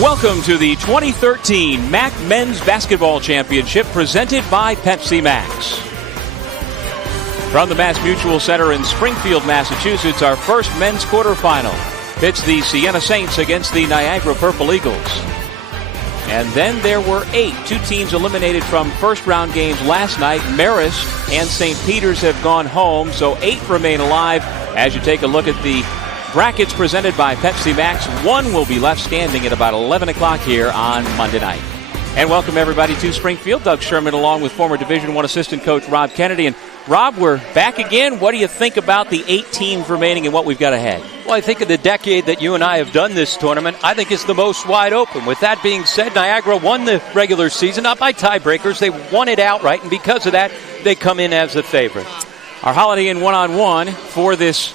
Welcome to the 2013 MAAC Men's Basketball Championship presented by Pepsi Max. From the Mass Mutual Center in Springfield, Massachusetts, our first men's quarterfinal pits the Siena Saints against the Niagara Purple Eagles. And then there were 8. 2 teams eliminated from first-round games last night. Marist and St. Peter's have gone home, so 8 remain alive. As you take a look at the brackets presented by Pepsi Max, 1 will be left standing at about 11 o'clock here on Monday night. And welcome everybody to Springfield. Doug Sherman along with former Division I assistant coach Rob Kennedy. And Rob, we're back again. What do you think about the 8 teams remaining and what we've got ahead? Well, I think of the decade that you and I have done this tournament, I think it's the most wide open. With that being said, Niagara won the regular season, not by tiebreakers. They won it outright, and because of that, they come in as the favorite. Our Holiday Inn one-on-one for this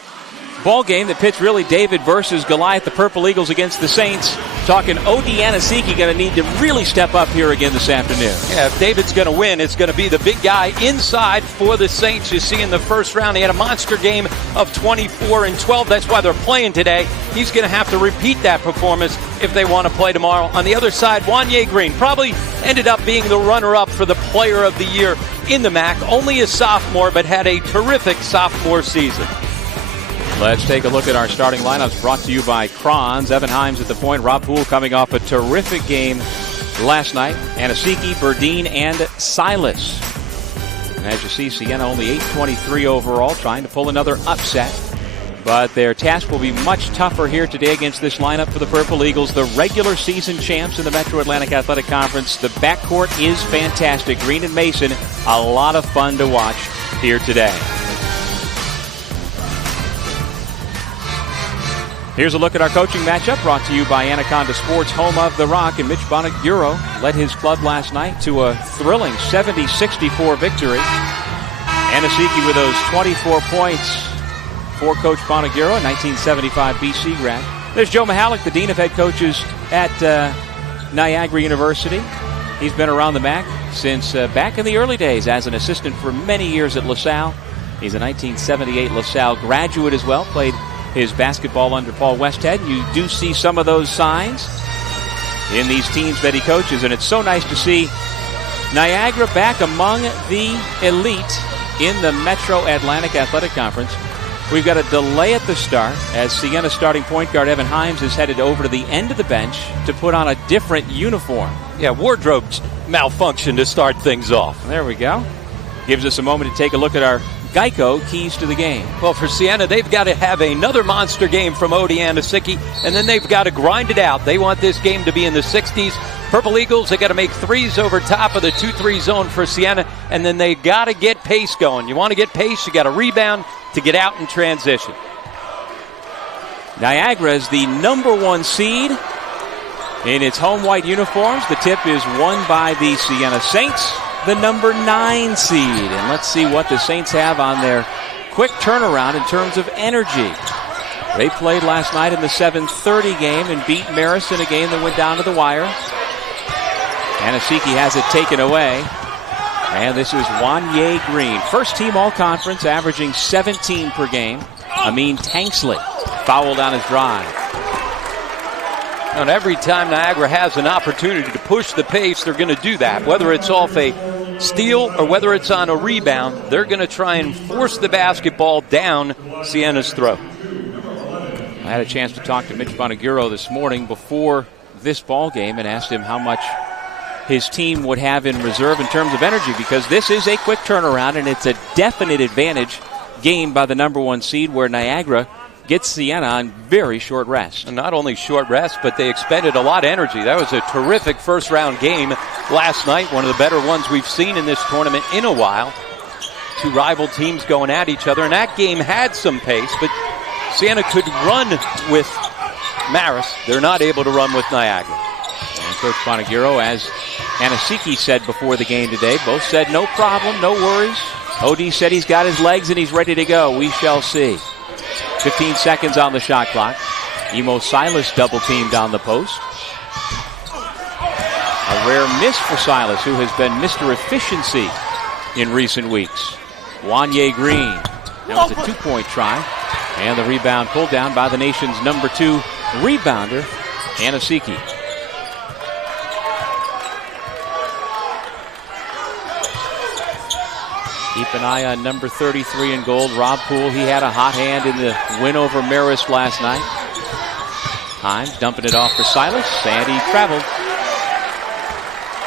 ball game that pits really David versus Goliath, the Purple Eagles against the Saints. Talking O.D. Anasiki going to need to really step up here again this afternoon. Yeah, if David's going to win, it's going to be the big guy inside for the Saints. You see in the first round, he had a monster game of 24 and 12. That's why they're playing today. He's going to have to repeat that performance if they want to play tomorrow. On the other side, Wanye Green probably ended up being the runner-up for the Player of the Year in the MAAC. Only a sophomore, but had a terrific sophomore season. Let's take a look at our starting lineups brought to you by Kron's. Evan Himes at the point. Rob Poole coming off a terrific game last night. Anasiki, Burdine, and Silas. And as you see, Siena only 8-23 overall, trying to pull another upset. But their task will be much tougher here today against this lineup for the Purple Eagles, the regular season champs in the Metro Atlantic Athletic Conference. The backcourt is fantastic. Green and Mason, a lot of fun to watch here today. Here's a look at our coaching matchup brought to you by Anaconda Sports, home of the Rock. And Mitch Bonaguro led his club last night to a thrilling 70-64 victory. Anasiki with those 24 points for Coach Bonaguro, 1975 BC grad. There's Joe Mihalik, the Dean of Head Coaches at Niagara University. He's been around the MAAC since back in the early days as an assistant for many years at LaSalle. He's a 1978 LaSalle graduate as well, played his basketball under Paul Westhead. You do see some of those signs in these teams that he coaches, and it's so nice to see Niagara back among the elite in the Metro Atlantic Athletic Conference. We've got a delay at the start as Siena starting point guard Evan Himes is headed over to the end of the bench to put on a different uniform. Yeah, wardrobe malfunction to start things off. There we go. Gives us a moment to take a look at our Geico keys to the game. Well, for Siena, they've got to have another monster game from O.D. Anasiki, and then they've got to grind it out. They want this game to be in the 60s. Purple Eagles, they got to make threes over top of the 2-3 zone for Siena, and then they got to get pace going. You want to get pace, you got to rebound to get out in transition. Niagara is the number 1 seed in its home white uniforms. The tip is won by the Siena Saints, the number 9 seed. And let's see what the Saints have on their quick turnaround in terms of energy. They played last night in the 7:30 game and beat Marist in a game that went down to the wire. Anasiki has it taken away. And this is Wanye Green. First team all-conference, averaging 17 per game. Amin Tanksley fouled on his drive. And every time Niagara has an opportunity to push the pace, they're going to do that. Whether it's off a steal or whether it's on a rebound, they're going to try and force the basketball down Siena's throat. I had a chance to talk to Mitch Bonaguro this morning before this ball game and asked him how much his team would have in reserve in terms of energy, because this is a quick turnaround and it's a definite advantage game by the number 1 seed, where Niagara gets Siena on very short rest. And not only short rest, but they expended a lot of energy. That was a terrific first-round game last night, one of the better ones we've seen in this tournament in a while. 2 rival teams going at each other, and that game had some pace, but Siena could run with Marist. They're not able to run with Niagara. And Coach Bonaguro, as Anasiki said before the game today, both said no problem, no worries. O.D. said he's got his legs and he's ready to go. We shall see. 15 seconds on the shot clock. Emo Silas double-teamed on the post. A rare miss for Silas, who has been Mr. Efficiency in recent weeks. Wanye Green. Now it's a 2-point try. And the rebound pulled down by the nation's number 2 rebounder, Anasiki. Keep an eye on number 33 in gold, Rob Poole. He had a hot hand in the win over Marist last night. Himes dumping it off for Silas, and he traveled.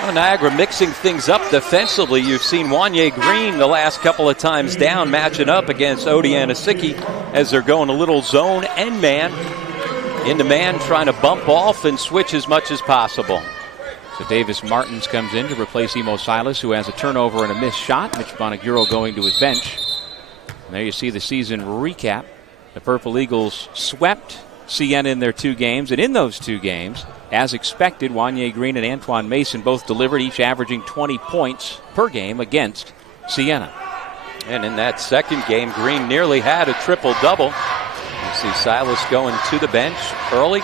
Well, Niagara mixing things up defensively. You've seen Wanye Green the last couple of times down, matching up against Odi Anisiki as they're going a little zone and man. Into man, trying to bump off and switch as much as possible. So Davis Martins comes in to replace Emo Silas, who has a turnover and a missed shot. Mitch Bonaguro going to his bench. And there you see the season recap. The Purple Eagles swept Siena in their 2 games, and in those 2 games, as expected, Wanye Green and Antoine Mason both delivered, each averaging 20 points per game against Siena. And in that second game, Green nearly had a triple-double. You see Silas going to the bench early.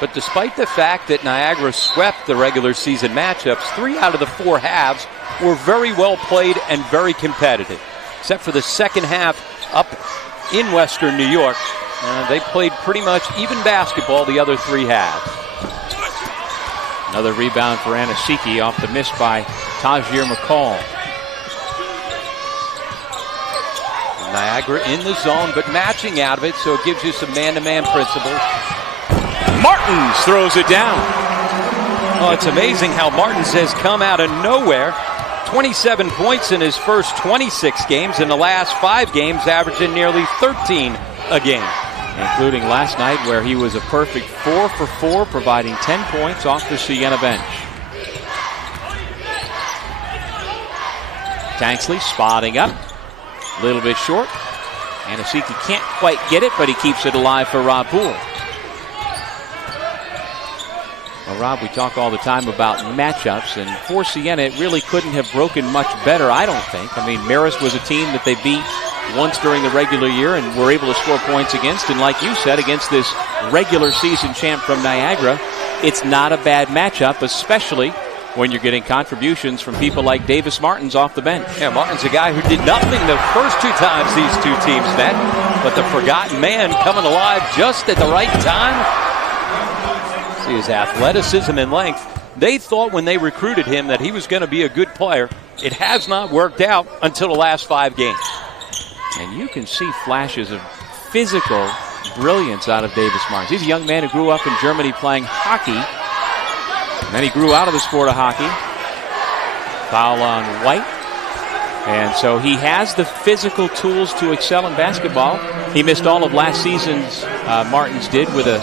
But despite the fact that Niagara swept the regular season matchups, 3 out of the 4 halves were very well played and very competitive. Except for the second half up in Western New York. They played pretty much even basketball the other 3 halves. Another rebound for Anisiki off the miss by Tajir McCall. Niagara in the zone, but matching out of it, so it gives you some man-to-man principles. Martins throws it down. Oh, it's amazing how Martins has come out of nowhere. 27 points in his first 26 games. In the last 5 games, averaging nearly 13 a game. Including last night where he was a perfect 4 for 4, providing 10 points off the Siena bench. Tanksley spotting up. A little bit short. Anisiki can't quite get it, but he keeps it alive for Rob Poole. Well, Rob, we talk all the time about matchups, and for Siena, it really couldn't have broken much better, I don't think. I mean, Marist was a team that they beat once during the regular year and were able to score points against, and like you said, against this regular season champ from Niagara, it's not a bad matchup, especially when you're getting contributions from people like Davis Martins off the bench. Yeah, Martin's a guy who did nothing the first 2 times these 2 teams met, but the forgotten man coming alive just at the right time. See his athleticism and length. They thought when they recruited him that he was going to be a good player. It has not worked out until the last 5 games. And you can see flashes of physical brilliance out of Davis Martins. He's a young man who grew up in Germany playing hockey. And then he grew out of the sport of hockey. Foul on White. And so he has the physical tools to excel in basketball. He missed all of last season's, Martins did, with a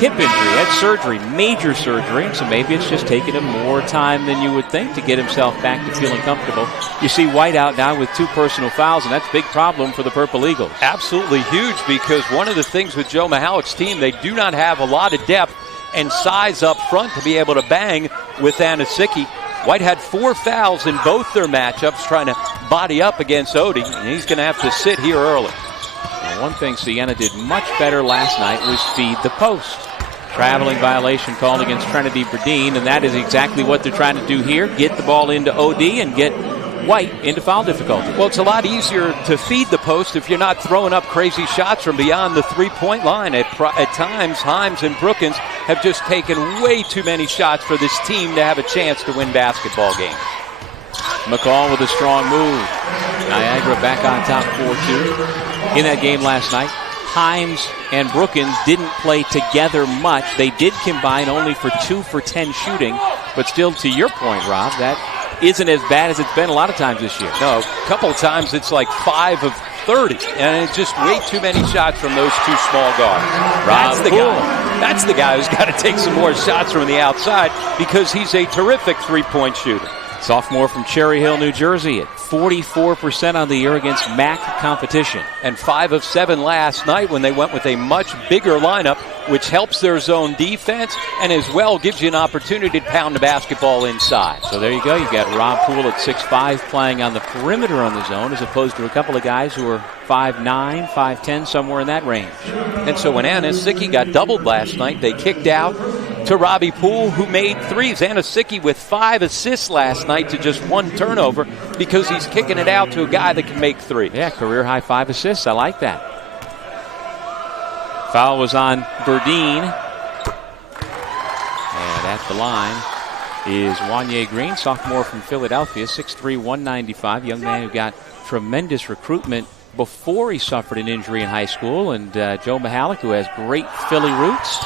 hip injury, had surgery, major surgery, so maybe it's just taken him more time than you would think to get himself back to feeling comfortable. You see White out now with 2 personal fouls, and that's a big problem for the Purple Eagles. Absolutely huge, because one of the things with Joe Mihalik's team, they do not have a lot of depth and size up front to be able to bang with Anisiki. White had 4 fouls in both their matchups trying to body up against Odi, and he's going to have to sit here early. Well, one thing Siena did much better last night was feed the post. Traveling violation called against Trinity Berdeen, and that is exactly what they're trying to do here. Get the ball into OD and get White into foul difficulty. Well, it's a lot easier to feed the post if you're not throwing up crazy shots from beyond the 3-point line. At times, Himes and Brookins have just taken way too many shots for this team to have a chance to win basketball games. McCall with a strong move. Niagara back on top 4-2. In that game last night, Himes and Brookins didn't play together much. They did combine only for 2 for 10 shooting, but still, to your point, Rob, that isn't as bad as it's been a lot of times this year. No, a couple of times it's like 5 of 30, and it's just way too many shots from those 2 small guards. That's the guy who's got to take some more shots from the outside, because he's a terrific 3-point shooter. Sophomore from Cherry Hill, New Jersey, at 44% on the year against MAAC competition. And 5 of 7 last night when they went with a much bigger lineup, which helps their zone defense and as well gives you an opportunity to pound the basketball inside. So there you go. You've got Rob Poole at 6'5", playing on the perimeter on the zone, as opposed to a couple of guys who are 5'9", 5'10", somewhere in that range. And so when Anisiki got doubled last night, they kicked out to Robbie Poole, who made 3s. Anisiki with 5 assists last night to just 1 turnover, because he's kicking it out to a guy that can make 3. Yeah, career high 5 assists. I like that. Foul was on Berdeen. And at the line, is Wanye Green, sophomore from Philadelphia, 6'3", 195. Young man who got tremendous recruitment before he suffered an injury in high school. And Joe Mihalik, who has great Philly roots,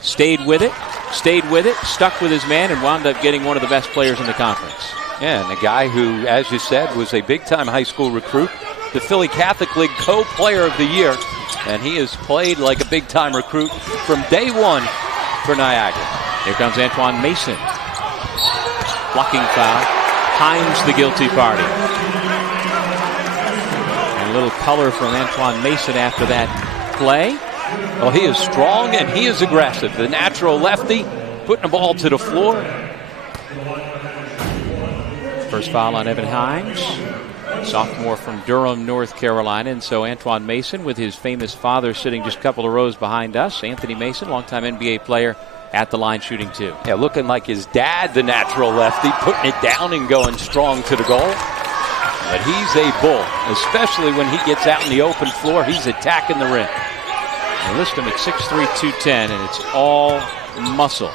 stayed with it, stuck with his man, and wound up getting one of the best players in the conference. Yeah, and a guy who, as you said, was a big-time high school recruit, the Philly Catholic League co-player of the year, and he has played like a big-time recruit from day one for Niagara. Here comes Antoine Mason. Blocking foul. Himes the guilty party. And a little color from Antoine Mason after that play. Well, he is strong and he is aggressive. The natural lefty putting the ball to the floor. First foul on Evan Himes, sophomore from Durham, North Carolina. And so Antoine Mason, with his famous father sitting just a couple of rows behind us. Anthony Mason, longtime NBA player, at the line shooting too. Yeah, looking like his dad, the natural lefty, putting it down and going strong to the goal. But he's a bull, especially when he gets out in the open floor. He's attacking the rim. They list him at 6'3", 210, and it's all muscle.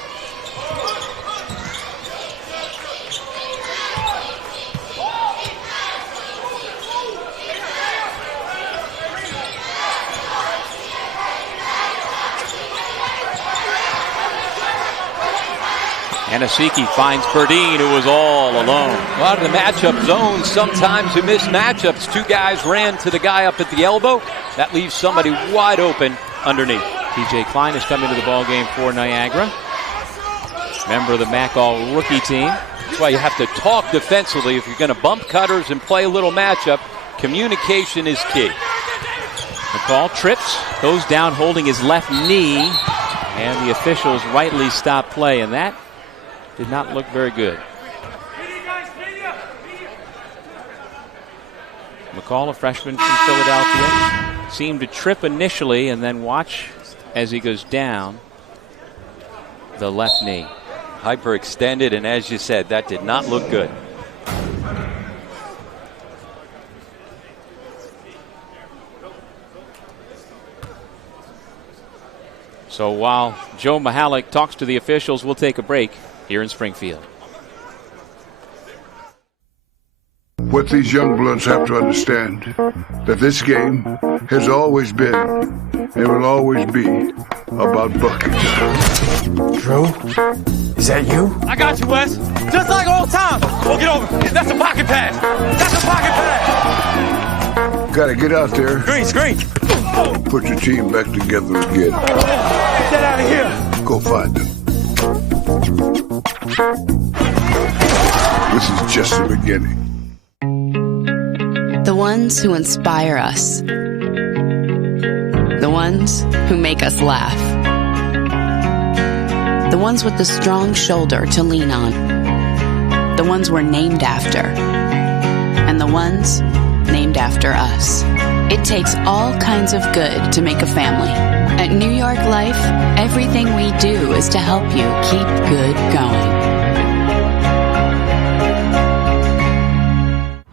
Anasiki finds Berdine, who was all alone. A lot of the matchup zones, sometimes you miss matchups. Two guys ran to the guy up at the elbow. That leaves somebody wide open underneath. TJ Klein has come into the ballgame for Niagara. Member of the MAAC all-rookie team. That's why you have to talk defensively. If you're going to bump cutters and play a little matchup, communication is key. McCall trips, goes down holding his left knee, and the officials rightly stop play, and that did not look very good. McCall, a freshman from Philadelphia, seemed to trip initially and then watch as he goes down the left knee. Hyperextended, and as you said, that did not look good. So while Joe Mihalik talks to the officials, we'll take a break here in Springfield. What these young bloods have to understand, that this game has always been and will always be about buckets. Drew? Is that you? I got you, Wes. Just like old times. Oh, get over. That's a pocket pass. That's a pocket pass. Gotta get out there. Screen. Put your team back together again. Get that out of here. Go find them. This is just the beginning. The ones who inspire us. The ones who make us laugh. The ones with the strong shoulder to lean on. The ones we're named after. And the ones named after us. It takes all kinds of good to make a family. At New York Life, everything we do is to help you keep good going.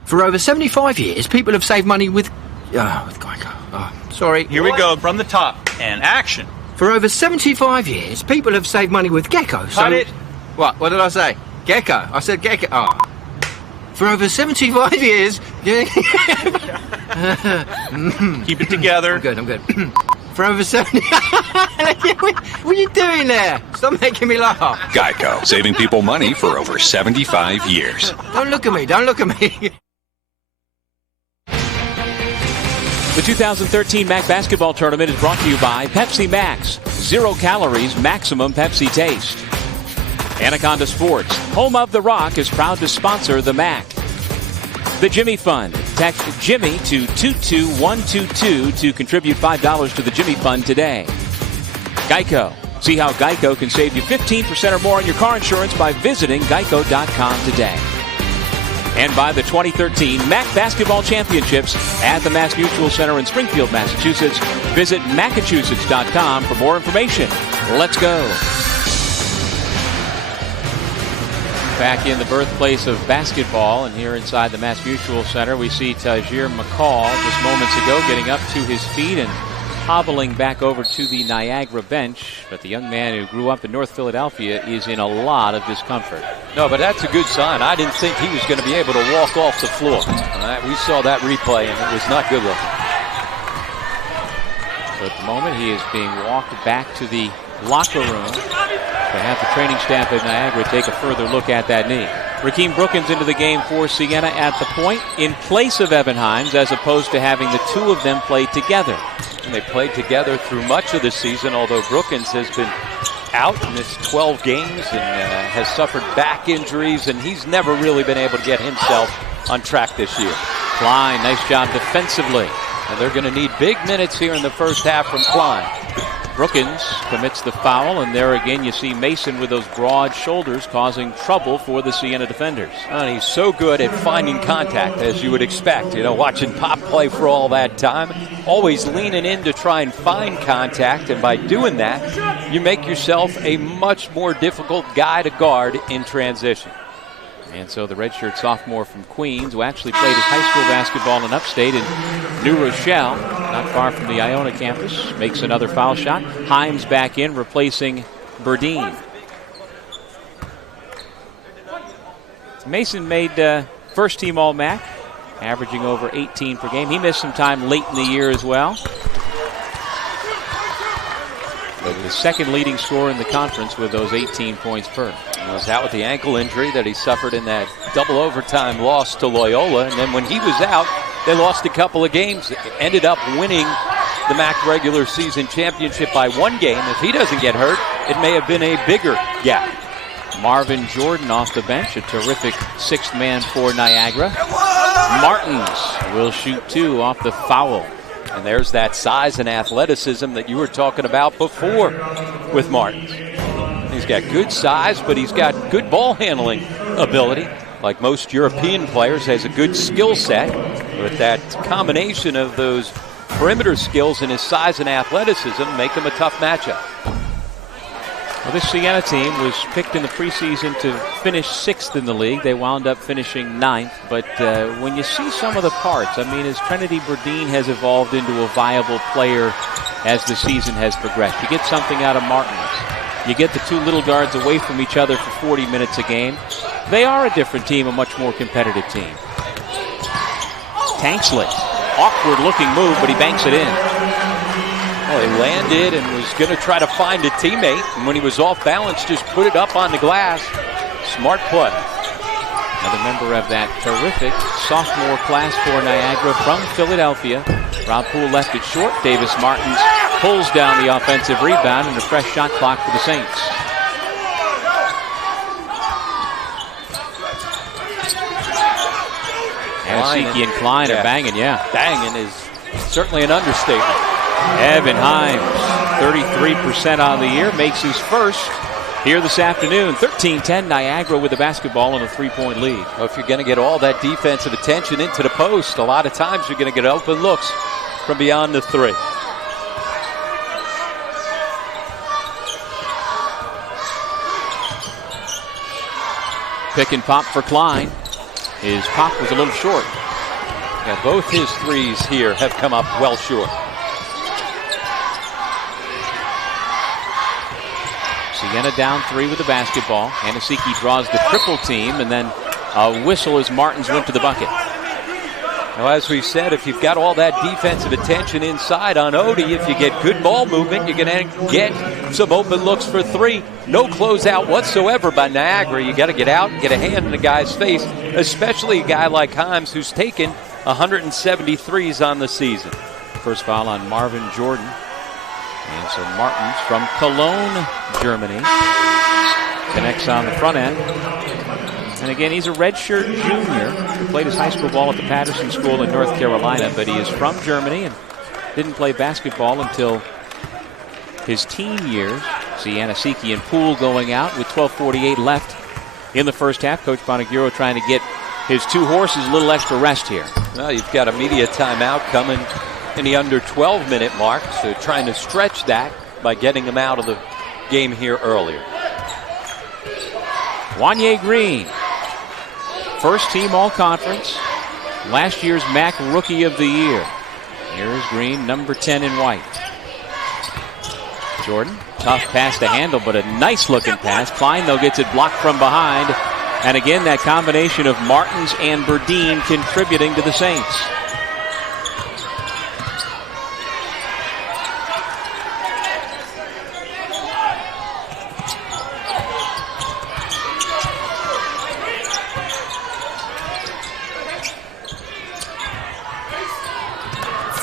For over 75 years, people have saved money with Geico. Sorry. Here we go from the top and action. For over 75 years, people have saved money with Gecko. Cut it. What did I say? Gecko. I said Gecko. Oh. For over 75 years... Keep it together. I'm good. For over 70... What are you doing there? Stop making me laugh. Geico, saving people money for over 75 years. Don't look at me. The 2013 MAAC basketball tournament is brought to you by Pepsi Max. 0 calories, maximum Pepsi taste. Anaconda Sports, home of the Rock, is proud to sponsor the MAAC. The Jimmy Fund. Text Jimmy to 22122 to contribute $5 to the Jimmy Fund today. Geico. See how Geico can save you 15% or more on your car insurance by visiting geico.com today. And by the 2013 MAAC Basketball Championships at the Mass Mutual Center in Springfield, Massachusetts. Visit Massachusetts.com for more information. Let's go. Back in the birthplace of basketball, and here inside the Mass Mutual Center, we see Tajir McCall just moments ago getting up to his feet and hobbling back over to the Niagara bench, but the young man who grew up in North Philadelphia is in a lot of discomfort. No, but that's a good sign. I didn't think he was going to be able to walk off the floor. We saw that replay, and it was not good looking. So at the moment, he is being walked back to the locker room to have the training staff at Niagara take a further look at that knee. Rakeem Brookins into the game for Siena at the point in place of Evan Himes, as opposed to having the two of them play together. And they played together through much of the season, although Brookins has been out, missed 12 games, and has suffered back injuries, and he's never really been able to get himself on track this year. Klein, nice job defensively. And they're going to need big minutes here in the first half from Klein. Brookins commits the foul, and there again you see Mason with those broad shoulders causing trouble for the Siena defenders. And he's so good at finding contact, as you would expect. You know, watching Pop play for all that time, always leaning in to try and find contact, and by doing that, you make yourself a much more difficult guy to guard in transition. And so the redshirt sophomore from Queens, who actually played his high school basketball in upstate in New Rochelle, not far from the Iona campus, makes another foul shot. Himes back in, replacing Burdine. Mason made first team All-MAAC, averaging over 18 per game. He missed some time late in the year as well. But the second leading scorer in the conference with those 18 points per. He was out with the ankle injury that he suffered in that double overtime loss to Loyola. And then when he was out, they lost a couple of games. Ended up winning the MAAC regular season championship by one game. If he doesn't get hurt, it may have been a bigger gap. Marvin Jordan off the bench, a terrific sixth man for Niagara. Martins will shoot two off the foul. And there's that size and athleticism that you were talking about before with Martins. He's got good size, but he's got good ball handling ability. Like most European players, has a good skill set. With that combination of those perimeter skills and his size and athleticism, make him a tough matchup. Well, this Siena team was picked in the preseason to finish sixth in the league. They wound up finishing ninth. But when you see some of the parts, I mean, as Trinity Burdine has evolved into a viable player as the season has progressed. You get something out of Martins. You get the two little guards away from each other for 40 minutes a game. They are a different team, a much more competitive team. Tanksley, awkward looking move, but he banks it in. Well, he landed and was going to try to find a teammate, and when he was off balance, just put it up on the glass. Smart play. Another member of that terrific sophomore class for Niagara from Philadelphia. Rob Poole left it short. Davis Martins pulls down the offensive rebound, and a fresh shot clock for the Saints. Anasiki and Klein are banging, Banging is certainly an understatement. Evan Himes, 33% on the year, makes his first here this afternoon. 13-10 Niagara with the basketball and a three-point lead. Well, if you're going to get all that defensive attention into the post, a lot of times you're going to get open looks from beyond the three. Pick and pop for Klein. His pop was a little short. Yeah, both his threes here have come up well short. Siena down three with the basketball. Anasiki draws the triple team, and then a whistle as Martins went to the bucket. Now, as we've said, if you've got all that defensive attention inside on Odie, if you get good ball movement, you're going to get some open looks for three. No closeout whatsoever by Niagara. You got to get out and get a hand in the guy's face, especially a guy like Himes, who's taken 173s on the season. First foul on Marvin Jordan. And so Martins from Cologne, Germany, connects on the front end. And again, he's a redshirt junior who played his high school ball at the Patterson School in North Carolina, but he is from Germany and didn't play basketball until his teen years. See Anasiki and Poole going out with 12:48 left in the first half. Coach Bonaguro trying to get his two horses a little extra rest here. Well, you've got a media timeout coming in the under 12-minute mark, so trying to stretch that by getting them out of the game here earlier. Wanye Green, first team all-conference, last year's MAAC Rookie of the Year. Here's Green, number 10 in white. Jordan, tough pass to handle, but a nice-looking pass. Klein, though, gets it blocked from behind. And again, that combination of Martins and Berdeen contributing to the Saints.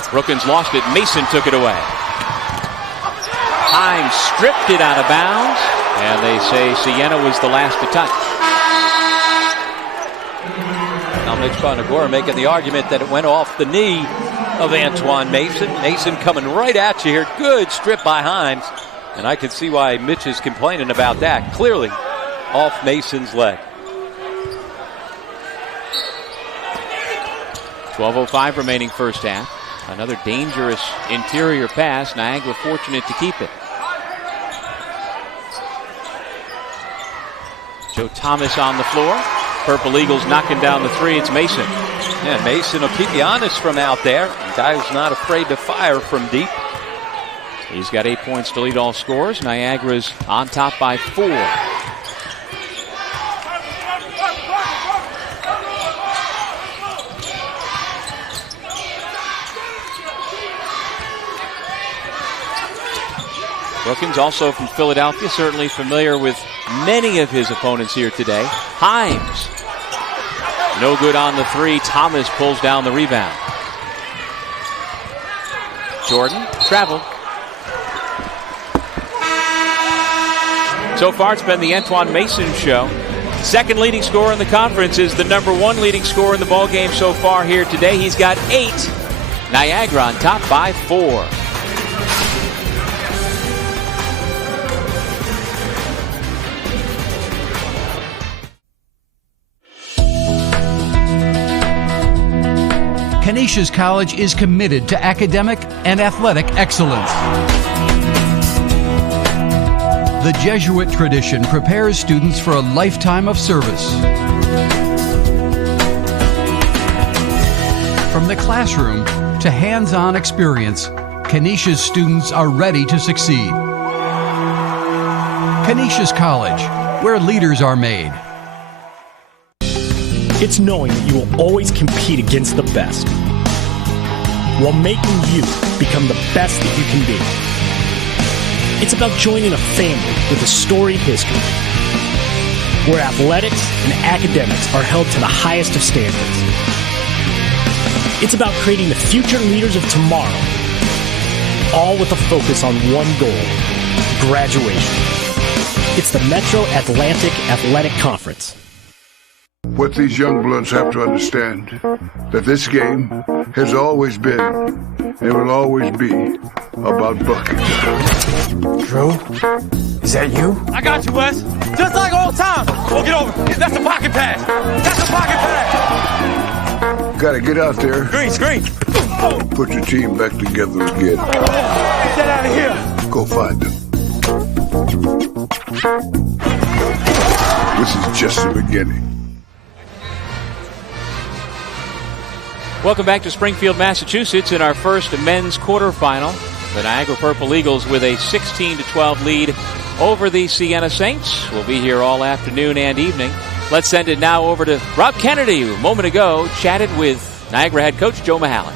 Brookins lost it. Mason took it away. Himes stripped it out of bounds, and they say Siena was the last to touch. Now Mitch Bonagora making the argument that it went off the knee of Antoine Mason. Mason coming right at you here. Good strip by Himes. And I can see why Mitch is complaining about that. Clearly off Mason's leg. 12:05 remaining first half. Another dangerous interior pass. Niagara fortunate to keep it. Joe Thomas on the floor. Purple Eagles knocking down the three. It's Mason. Yeah, Mason will keep you honest from out there. A guy who's not afraid to fire from deep. He's got 8 points to lead all scorers. Niagara's on top by 4. Brookins, also from Philadelphia, certainly familiar with many of his opponents here today. Himes, no good on the three. Thomas pulls down the rebound. Jordan traveled. So far, it's been the Antoine Mason show. Second leading scorer in the conference is the number 1 leading scorer in the ballgame so far here today. He's got 8. Niagara on top by 4. Canisius College is committed to academic and athletic excellence. The Jesuit tradition prepares students for a lifetime of service. From the classroom to hands-on experience, Canisius students are ready to succeed. Canisius College, where leaders are made. It's knowing that you will always compete against the best, while making you become the best that you can be. It's about joining a family with a storied history, where athletics and academics are held to the highest of standards. It's about creating the future leaders of tomorrow, all with a focus on one goal: graduation. It's the Metro Atlantic Athletic Conference. What these young bloods have to understand, that this game has always been and will always be about buckets. Drew? Is that you? I got you, Wes. Just like old times. Oh, get over. That's a pocket pass. That's a pocket pass. Gotta get out there. Screen. Put your team back together again. Get out of here. Go find them. This is just the beginning. Welcome back to Springfield, Massachusetts in our first men's quarterfinal. The Niagara Purple Eagles with a 16-12 lead over the Siena Saints. We'll be here all afternoon and evening. Let's send it now over to Rob Kennedy, who a moment ago chatted with Niagara head coach Joe Mahalik.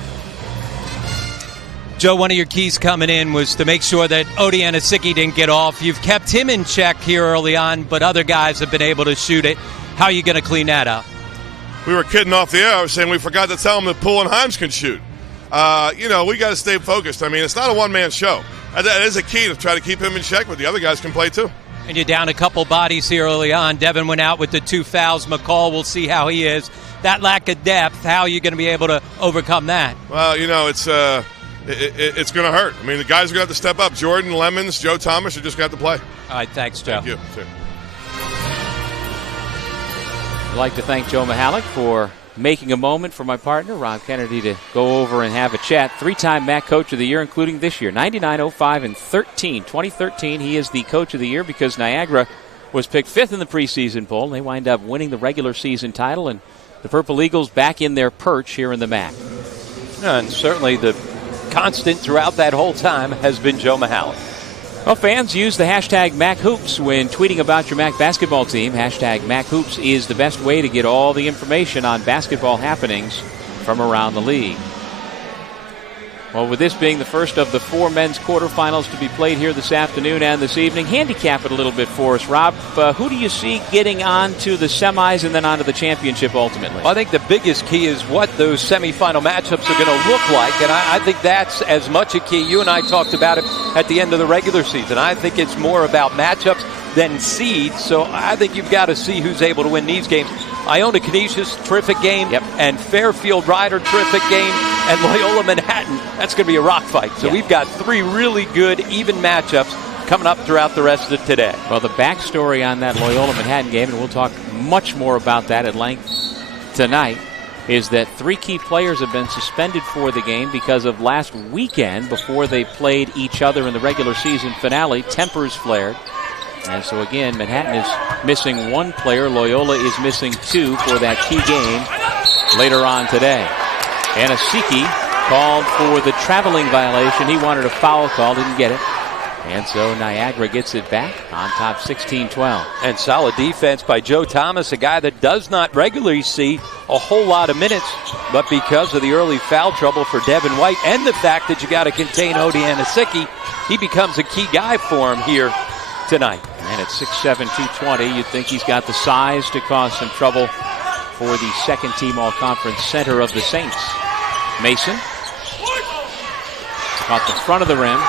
Joe, one of your keys coming in was to make sure that Odi Anosike didn't get off. You've kept him in check here early on, but other guys have been able to shoot it. How are you going to clean that up? We were kidding off the air. I was saying we forgot to tell him that Poole and Himes can shoot. We got to stay focused. I mean, it's not a one-man show. That is a key to try to keep him in check, but the other guys can play too. And you're down a couple bodies here early on. Devin went out with the 2 fouls. McCall, we'll see how he is. That lack of depth, how are you going to be able to overcome that? Well, it's going to hurt. I mean, the guys are going to have to step up. Jordan, Lemons, Joe Thomas are just going to have to play. All right, thanks, Joe. Thank you. Sure. I'd like to thank Joe Mahalik for making a moment for my partner, Rob Kennedy, to go over and have a chat. 3-time MAAC Coach of the Year, including this year, 99, 05, and 13. 2013, he is the Coach of the Year because Niagara was picked 5th in the preseason poll. They wind up winning the regular season title, and the Purple Eagles back in their perch here in the MAAC. And certainly the constant throughout that whole time has been Joe Mahalik. Well, fans use the hashtag MAACHoops when tweeting about your MAAC basketball team. Hashtag MAACHoops is the best way to get all the information on basketball happenings from around the league. Well, with this being the first of the 4 men's quarterfinals to be played here this afternoon and this evening, handicap it a little bit for us, Rob. Who do you see getting on to the semis and then on to the championship ultimately? Well, I think the biggest key is what those semifinal matchups are going to look like, and I think that's as much a key. You and I talked about it at the end of the regular season. I think it's more about matchups than seeds, so I think you've got to see who's able to win these games. Iona Canisius, terrific game, and Fairfield Rider, terrific game, and Loyola Manhattan, that's going to be a rock fight. So we've got 3 really good, even matchups coming up throughout the rest of today. Well, the backstory on that Loyola Manhattan game, and we'll talk much more about that at length tonight, is that 3 key players have been suspended for the game because of last weekend before they played each other in the regular season finale. Tempers flared. And so again, Manhattan is missing 1 player. Loyola is missing 2 for that key game later on today. Anasiki called for the traveling violation. He wanted a foul call, didn't get it. And so Niagara gets it back on top 16-12. And solid defense by Joe Thomas, a guy that does not regularly see a whole lot of minutes, but because of the early foul trouble for Devin White and the fact that you got to contain Odi Anasiki, he becomes a key guy for him here tonight. And at 6'7", 220, you'd think he's got the size to cause some trouble for the second-team all-conference center of the Saints. Mason caught the front of the rim.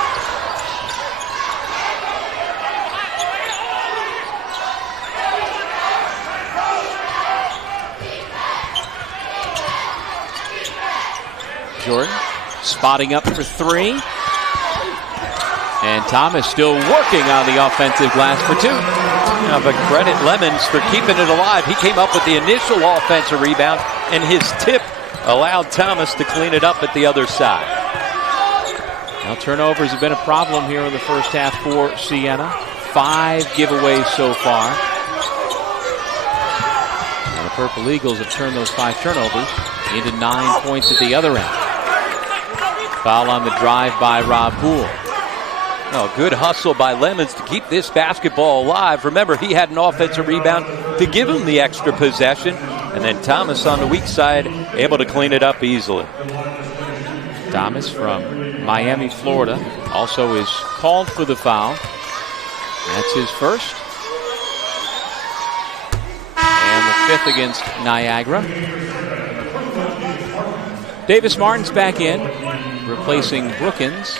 Jordan spotting up for 3. And Thomas still working on the offensive glass for 2. Now, but credit Lemons for keeping it alive. He came up with the initial offensive rebound, and his tip allowed Thomas to clean it up at the other side. Now, turnovers have been a problem here in the first half for Siena. 5 giveaways so far. And the Purple Eagles have turned those 5 turnovers into 9 points at the other end. Foul on the drive by Rob Poole. Oh, good hustle by Lemons to keep this basketball alive. Remember, he had an offensive rebound to give him the extra possession. And then Thomas on the weak side, able to clean it up easily. Thomas from Miami, Florida, also is called for the foul. That's his first. And the 5th against Niagara. Davis Martin's back in, replacing Brookins.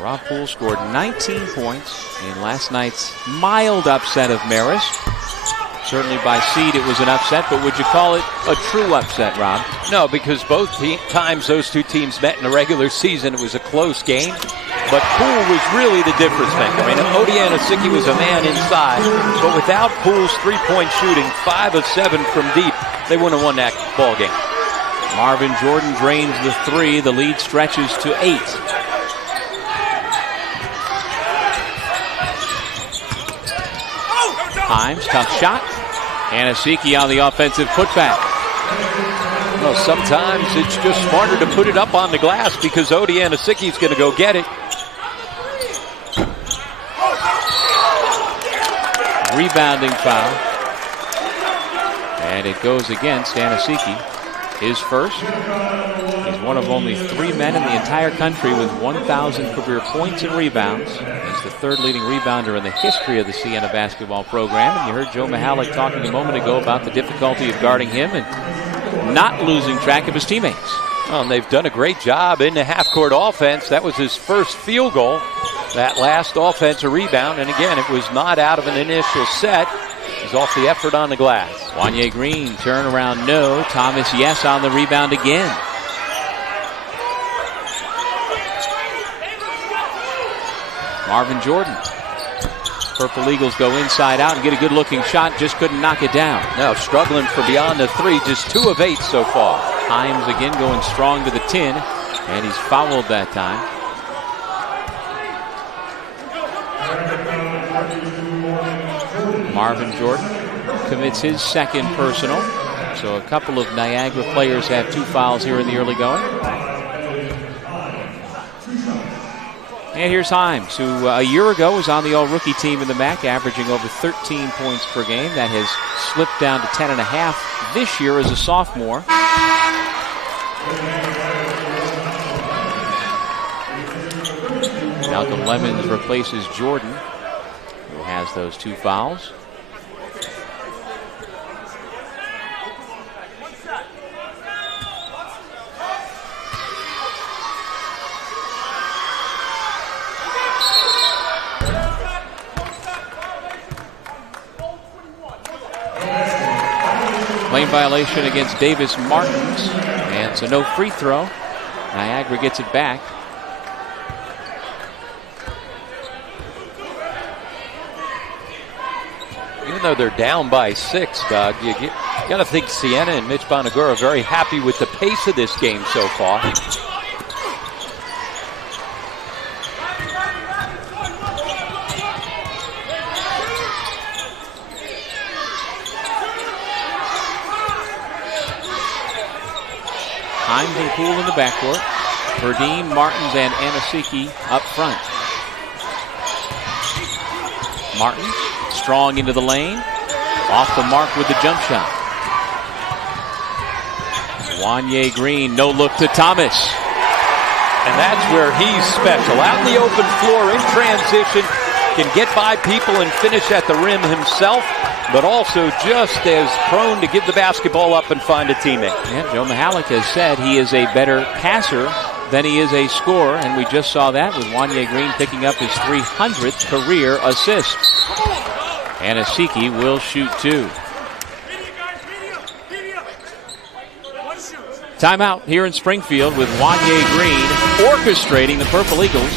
Rob Poole scored 19 points in last night's mild upset of Marist. Certainly by seed it was an upset, but would you call it a true upset, Rob? No, because both times those 2 teams met in the regular season, it was a close game. But Poole was really the difference maker. I mean, Odi Anasiki was a man inside, but without Poole's 3-point shooting, 5 of 7 from deep, they wouldn't have won that ball game. Marvin Jordan drains the 3. The lead stretches to 8. Himes, tough shot. Anasiki on the offensive putback. Well, sometimes it's just smarter to put it up on the glass because Odi Anasiki's going to go get it. Rebounding foul. And it goes against Anasiki. His first. He's one of only 3 men in the entire country with 1,000 career points and rebounds. He's the 3rd leading rebounder in the history of the Siena basketball program. And you heard Joe Mihalik talking a moment ago about the difficulty of guarding him and not losing track of his teammates. Oh, and they've done a great job in the half-court offense. That was his first field goal, that last offensive rebound. And again, it was not out of an initial set. It was off the effort on the glass. Wanye Green, turnaround no. Thomas, yes, on the rebound again. Marvin Jordan. Purple Eagles go inside out and get a good-looking shot. Just couldn't knock it down. Now struggling for beyond the 3. Just 2 of 8 so far. Himes again going strong to the tin. And he's fouled that time. Marvin Jordan commits his 2nd personal. So a couple of Niagara players have 2 fouls here in the early going. And here's Himes, who a year ago was on the all-rookie team in the MAAC, averaging over 13 points per game. That has slipped down to 10.5 this year as a sophomore. Malcolm Lemons replaces Jordan, who has those 2 fouls. Lane violation against Davis Martins, and it's a no free throw. Niagara gets it back. Even though they're down by 6, Doug, you got to think Siena and Mitch Bonagura are very happy with the pace of this game so far. Himes and Poole in the backcourt. Verdeen, Martins, and Anasiki up front. Martins strong into the lane. Off the mark with the jump shot. Wanye Green, no look to Thomas. And that's where he's special. Out in the open floor in transition. Can get by people and finish at the rim himself, but also just as prone to give the basketball up and find a teammate. Yeah, Joe Mihalik has said he is a better passer than he is a scorer, and we just saw that with Wanye Green picking up his 300th career assist. Anasiki will shoot 2. Timeout here in Springfield with Wanye Green orchestrating the Purple Eagles.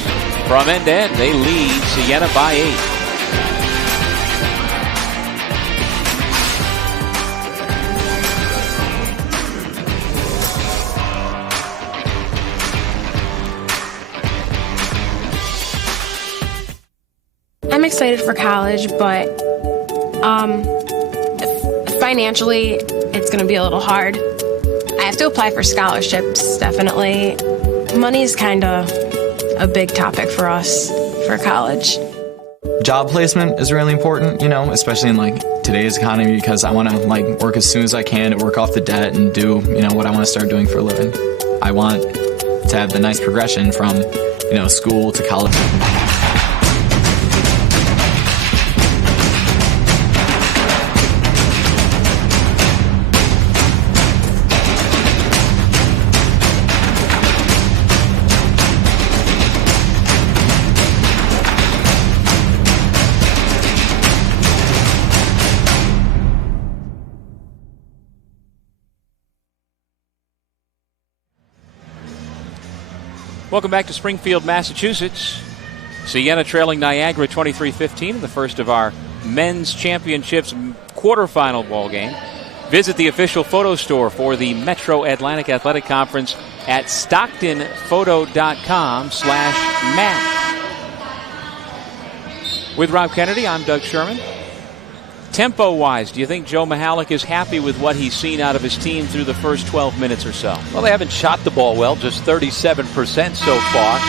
From end to end, they lead Siena by 8. I'm excited for college, but financially, it's going to be a little hard. I have to apply for scholarships, definitely. Money is kind of a big topic for us for college. Job placement is really important, especially in today's economy, because I want to work as soon as I can to work off the debt and do, what I want to start doing for a living. I want to have the nice progression from, school to college. Welcome back to Springfield, Massachusetts. Siena trailing Niagara 23-15 in the first of our men's championships quarterfinal ball game. Visit the official photo store for the Metro Atlantic Athletic Conference at stocktonphoto.com/MAAC. With Rob Kennedy, I'm Doug Sherman. Tempo-wise, do you think Joe Mihalik is happy with what he's seen out of his team through the first 12 minutes or so? Well, they haven't shot the ball well, just 37% so far.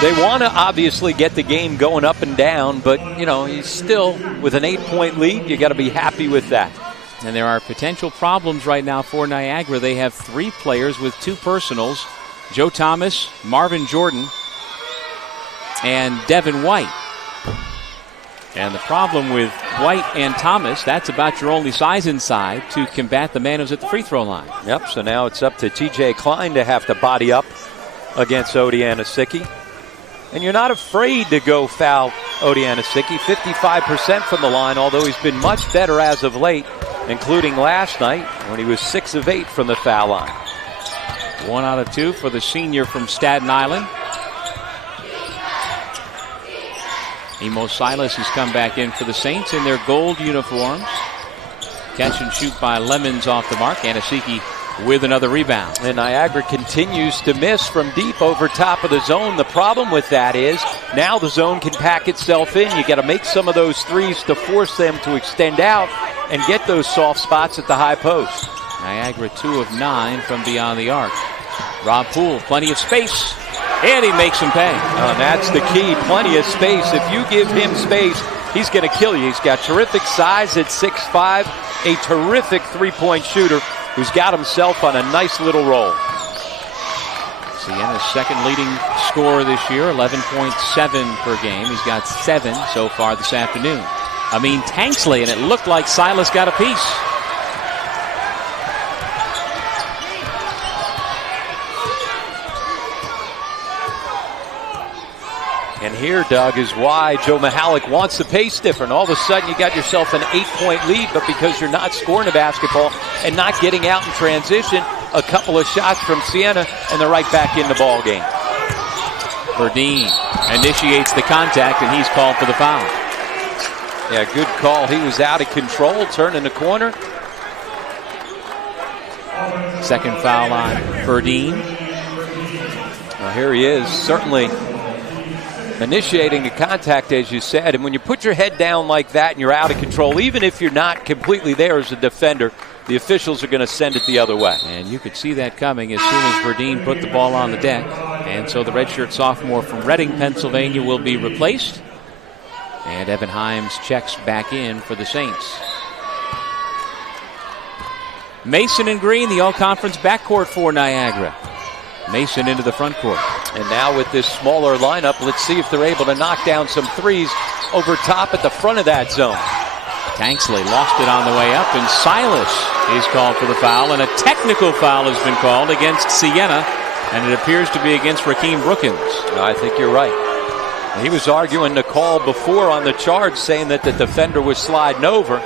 They want to obviously get the game going up and down, but, he's still with an 8-point lead. You got to be happy with that. And there are potential problems right now for Niagara. They have 3 players with 2 personals, Joe Thomas, Marvin Jordan, and Devin White. And the problem with White and Thomas, that's about your only size inside to combat the man who's at the free throw line. Yep, so now it's up to TJ Klein to have to body up against Odi Anasiki. And you're not afraid to go foul Odi Anasiki. 55% from the line, although he's been much better as of late, including last night when he was 6 of 8 from the foul line. 1 out of 2 for the senior from Staten Island. Emo Silas has come back in for the Saints in their gold uniforms. Catch and shoot by Lemons off the mark. Anasiki with another rebound. And Niagara continues to miss from deep over top of the zone. The problem with that is now the zone can pack itself in. You got to make some of those threes to force them to extend out and get those soft spots at the high post. Niagara 2 of 9 from beyond the arc. Rob Poole, plenty of space. And he makes him pay. And that's the key. Plenty of space. If you give him space, he's going to kill you. He's got terrific size at 6'5", a terrific three-point shooter who's got himself on a nice little roll. Siena's second leading scorer this year, 11.7 per game. He's got 7 so far this afternoon. Tanksley, and it looked like Silas got a piece. And here, Doug, is why Joe Mihalik wants the pace different. All of a sudden, you got yourself an 8-point lead, but because you're not scoring the basketball and not getting out in transition, a couple of shots from Siena, and they're right back in the ball game. Verdeen initiates the contact, and he's called for the foul. Yeah, good call. He was out of control, turning the corner. Second foul on Verdeen. Well, here he is, certainly initiating the contact, as you said. And when you put your head down like that and you're out of control, even if you're not completely there as a defender, the officials are going to send it the other way. And you could see that coming as soon as Verdeen put the ball on the deck. And so the redshirt sophomore from Reading, Pennsylvania will be replaced. And Evan Himes checks back in for the Saints. Mason and Green, the all-conference backcourt for Niagara. Mason into the front court. And now with this smaller lineup, let's see if they're able to knock down some threes over top at the front of that zone. Tanksley lost it on the way up, and Silas is called for the foul, and a technical foul has been called against Siena, and it appears to be against Rakeem Brookins. I think you're right. He was arguing the call before on the charge, saying that the defender was sliding over.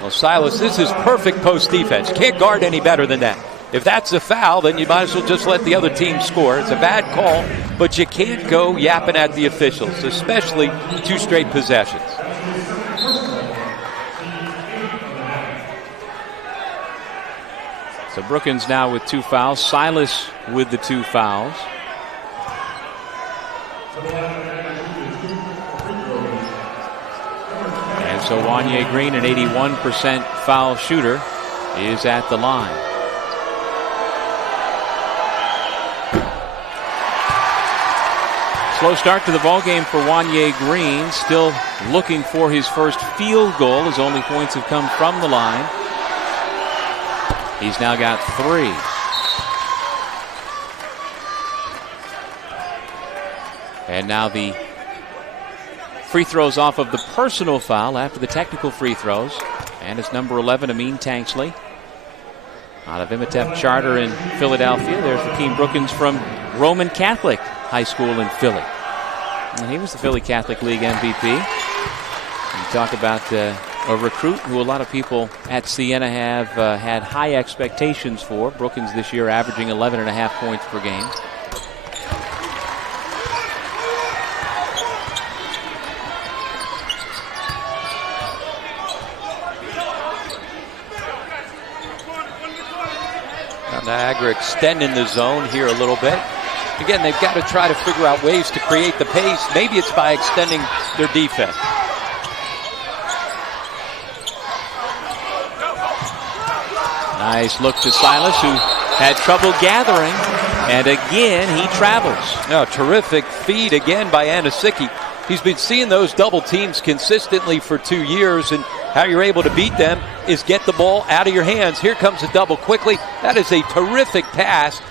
Well, Silas, this is perfect post defense. Can't guard any better than that. If that's a foul, then you might as well just let the other team score. It's a bad call, but you can't go yapping at the officials, especially 2 straight possessions. So Brookins now with 2 fouls. Silas with the 2 fouls. And so Wanye Green, an 81% foul shooter, is at the line. Slow start to the ball game for Wanye Green. Still looking for his first field goal. His only points have come from the line. He's now got 3. And now the free throws off of the personal foul after the technical free throws. And it's number 11, Amin Tanksley, out of Imhotep Charter in Philadelphia. There's Rakeem Brookins from Roman Catholic High School in Philly. And he was the Philly Catholic League MVP. You talk about a recruit who a lot of people at Siena have had high expectations for. Brookins this year averaging 11.5 points per game. Niagara extending the zone here a little bit. Again, they've got to try to figure out ways to create the pace. Maybe it's by extending their defense. Nice look to Silas, who had trouble gathering, and again he travels. No, terrific feed again by Anasicki. He's been seeing those double teams consistently for 2 years, and how you're able to beat them is get the ball out of your hands. Here comes a double quickly. That is a terrific pass,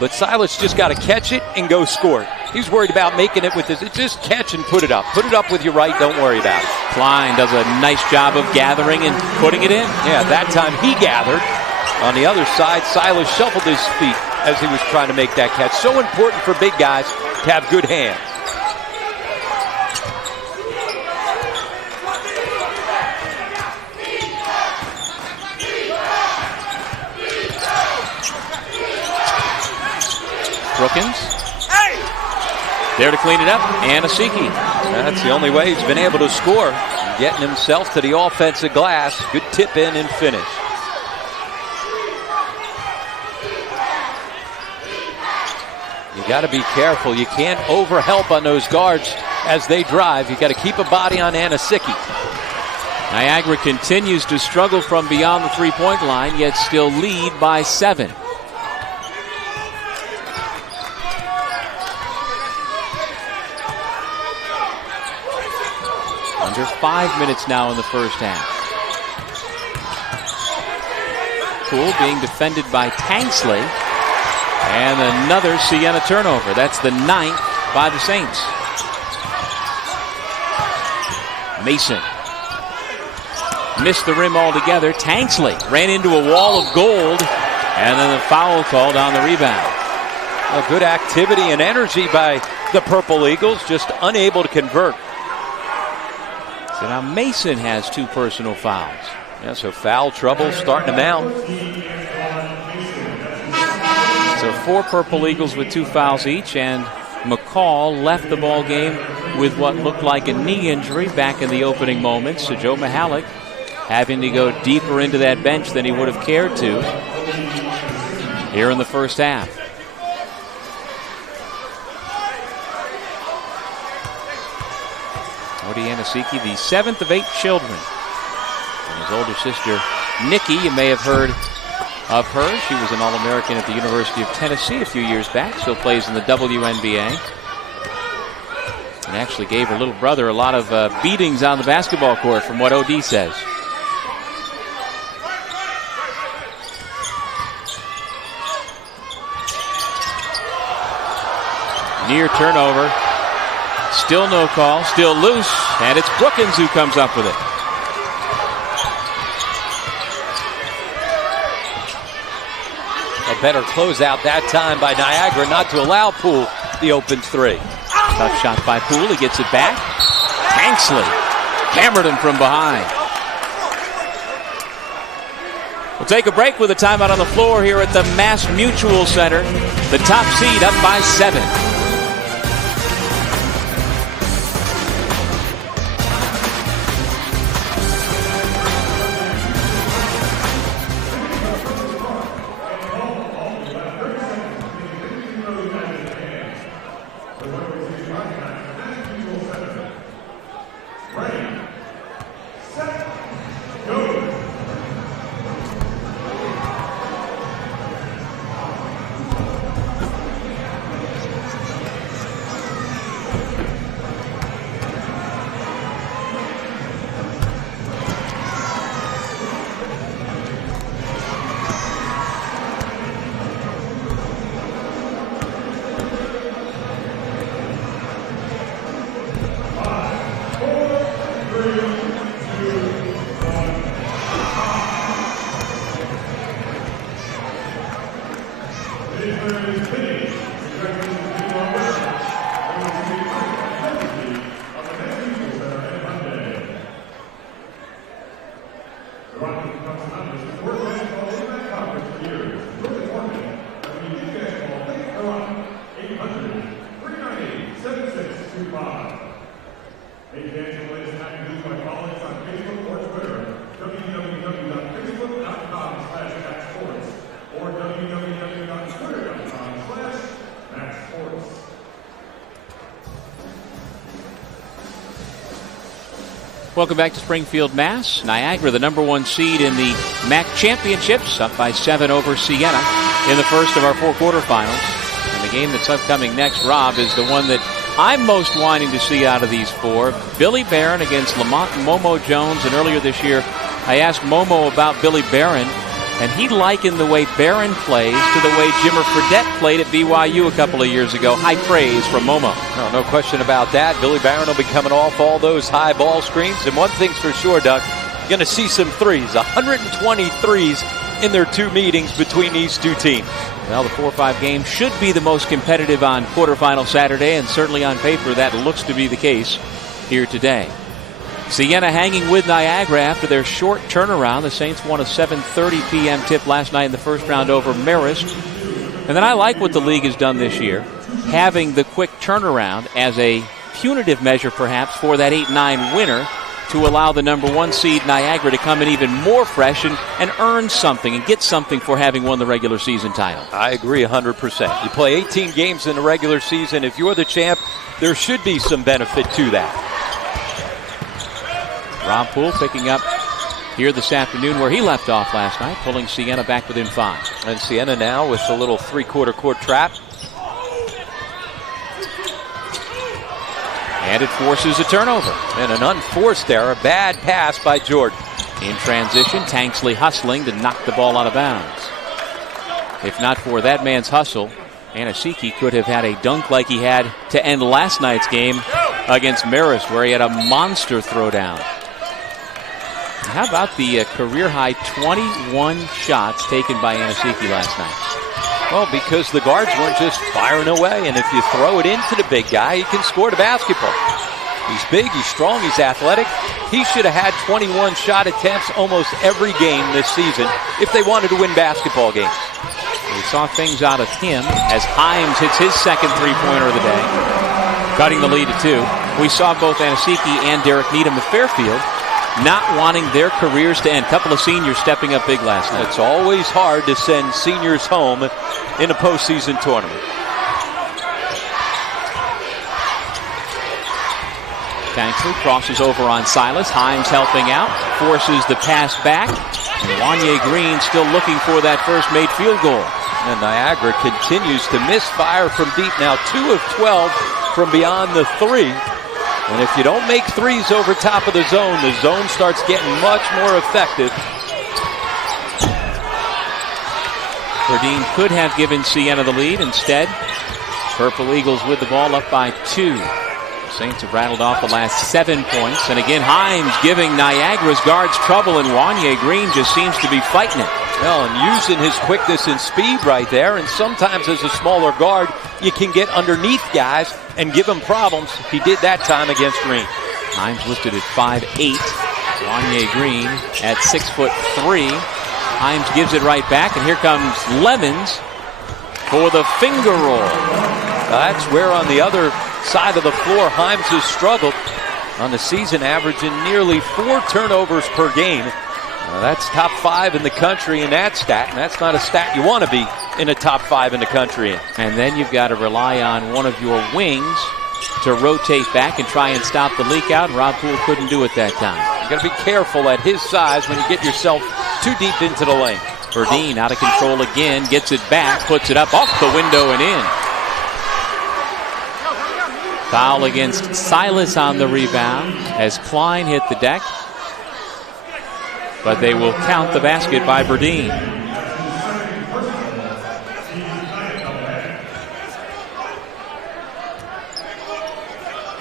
but Silas just got to catch it and go score it. He's worried about making it with his. Just catch and put it up. Put it up with your right. Don't worry about it. Klein does a nice job of gathering and putting it in. Yeah, that time he gathered. On the other side, Silas shuffled his feet as he was trying to make that catch. So important for big guys to have good hands. Brookins. There to clean it up, Anasicki. That's the only way he's been able to score. Getting himself to the offensive glass. Good tip in and finish. You got to be careful. You can't overhelp on those guards as they drive. You got to keep a body on Anasicki. Niagara continues to struggle from beyond the three-point line, yet still lead by 7. under. 5 minutes now in the first half. Poole being defended by Tanksley. And another Siena turnover. That's the 9th by the Saints. Mason missed the rim altogether. Tanksley ran into a wall of gold, and then the foul called on the rebound. A good activity and energy by the Purple Eagles, just unable to convert. So now Mason has 2 personal fouls. Yeah, so foul trouble starting to mount. So 4 Purple Eagles with 2 fouls each, and McCall left the ball game with what looked like a knee injury back in the opening moments. So Joe Mihalik having to go deeper into that bench than he would have cared to here in the first half. Odie Anasiki, the 7th of 8 children. And his older sister, Nikki, you may have heard of her. She was an All-American at the University of Tennessee a few years back. Still plays in the WNBA. And actually gave her little brother a lot of beatings on the basketball court, from what OD says. Near turnover. Still no call. Still loose. And it's Brookins who comes up with it. A better closeout that time by Niagara, not to allow Poole the open 3. Tough shot by Poole. He gets it back. Tanksley hammered him from behind. We'll take a break with a timeout on the floor here at the Mass Mutual Center. The top seed up by 7. Welcome back to Springfield, Mass. Niagara, the #1 seed in the MAAC championships, up by 7 over Siena in the first of our 4 quarterfinals. And the game that's upcoming next, Rob, is the one that I'm most wanting to see out of these 4. Billy Barron against Lamont Momo Jones. And earlier this year, I asked Momo about Billy Barron, and he likened the way Barron plays to the way Jimmer Fredette played at BYU a couple of years ago. High praise from Momo. No question about that. Billy Barron will be coming off all those high ball screens. And one thing's for sure, Doug, you're going to see some threes. 120 threes in their 2 meetings between these 2 teams. Well, the 4-5 game should be the most competitive on quarterfinal Saturday, and certainly on paper that looks to be the case here today. Siena hanging with Niagara after their short turnaround. The Saints won a 7:30 p.m. tip last night in the first round over Marist. And then I like what the league has done this year, having the quick turnaround as a punitive measure perhaps for that 8-9 winner, to allow the #1 seed Niagara to come in even more fresh and earn something and get something for having won the regular season title. I agree 100%. You play 18 games in the regular season. If you're the champ, there should be some benefit to that. Rob Poole picking up here this afternoon where he left off last night, pulling Siena back within 5. And Siena now with a little 3/4 court trap. And it forces a turnover. And an unforced error. Bad pass by Jordan. In transition, Tanksley hustling to knock the ball out of bounds. If not for that man's hustle, Anasiki could have had a dunk like he had to end last night's game against Marist, where he had a monster throwdown. How about the career-high 21 shots taken by Anasiki last night? Well, because the guards weren't just firing away, and if you throw it into the big guy, he can score the basketball. He's big, he's strong, he's athletic. He should have had 21 shot attempts almost every game this season if they wanted to win basketball games. We saw things out of him as Himes hits his second three-pointer of the day, cutting the lead to 2. We saw both Anasiki and Derek Needham at Fairfield not wanting their careers to end. A couple of seniors stepping up big last night. It's always hard to send seniors home in a postseason tournament. Tanksley crosses over on Silas. Himes helping out, forces the pass back. And Wanye Green still looking for that first made field goal. And Niagara continues to misfire from deep. Now 2 of 12 from beyond the 3. And if you don't make threes over top of the zone starts getting much more effective. Verdeen could have given Siena the lead. Instead, Purple Eagles with the ball up by 2. Saints have rattled off the last 7 points. And again, Himes giving Niagara's guards trouble, and Wanye Green just seems to be fighting it. Well, and using his quickness and speed right there. And sometimes as a smaller guard, you can get underneath guys and give them problems. He did that time against Green. Himes listed at 5'8". Wanye Green at 6'3". Himes gives it right back, and here comes Lemons for the finger roll. That's where on the other side of the floor, Himes has struggled on the season, averaging nearly 4 turnovers per game. That's top 5 in the country in that stat, and that's not a stat you want to be in a top 5 in the country in. And then you've got to rely on one of your wings to rotate back and try and stop the leak out. Rob Poole couldn't do it that time. You've got to be careful at his size when you get yourself too deep into the lane. Verdeen out of control again, gets it back, puts it up off the window and in. Foul against Silas on the rebound as Klein hit the deck. But they will count the basket by Verdeen.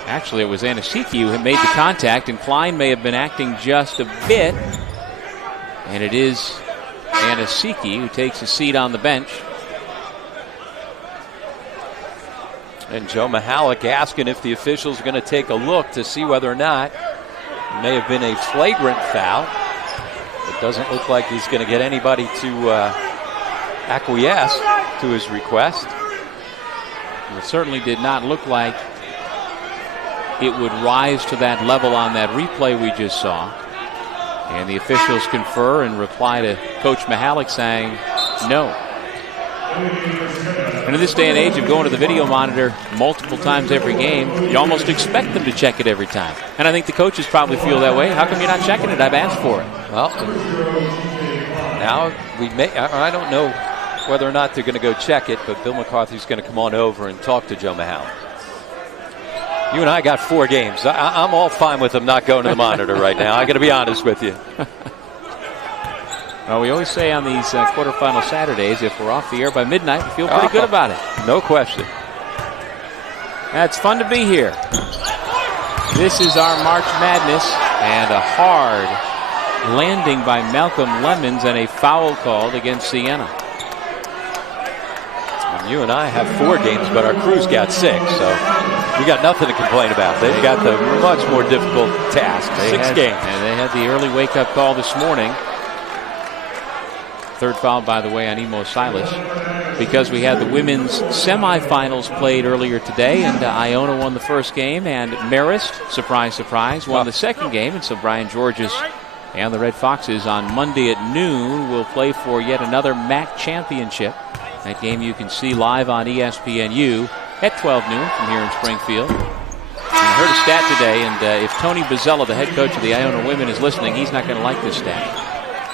Actually, it was Anasiki who had made the contact, and Klein may have been acting just a bit. And it is Anasiki who takes a seat on the bench. And Joe Mihalik asking if the official's going to take a look to see whether or not it may have been a flagrant foul. It doesn't look like he's going to get anybody to acquiesce to his request. It certainly did not look like it would rise to that level on that replay we just saw. And the officials confer and reply to Coach Mihalik saying no. And in this day and age of going to the video monitor multiple times every game, you almost expect them to check it every time. And I think the coaches probably feel that way. How come you're not checking it? I've asked for it. Well, now I don't know whether or not they're going to go check it, but Bill McCarthy's going to come on over and talk to Joe Mihalik. You and I got 4 games. I'm all fine with them not going to the monitor right now. I got to be honest with you. Well, we always say on these quarterfinal Saturdays, if we're off the air by midnight, we feel pretty good about it. No question. It's fun to be here. This is our March Madness, and a hard landing by Malcolm Lemons and a foul called against Siena. And you and I have 4 games, but our crew's got 6, so we got nothing to complain about. They've got the much more difficult task. 6 games. And they had the early wake-up call this morning. Third foul, by the way, on Emo Silas, because we had the women's semifinals played earlier today, and Iona won the first game, and Marist, surprise, surprise, won the second game. And so Brian Georges and the Red Foxes on Monday at noon will play for yet another MAAC championship. That game you can see live on ESPNU at 12 noon from here in Springfield. And I heard a stat today, and if Tony Bozzella, the head coach of the Iona women, is listening, he's not going to like this stat.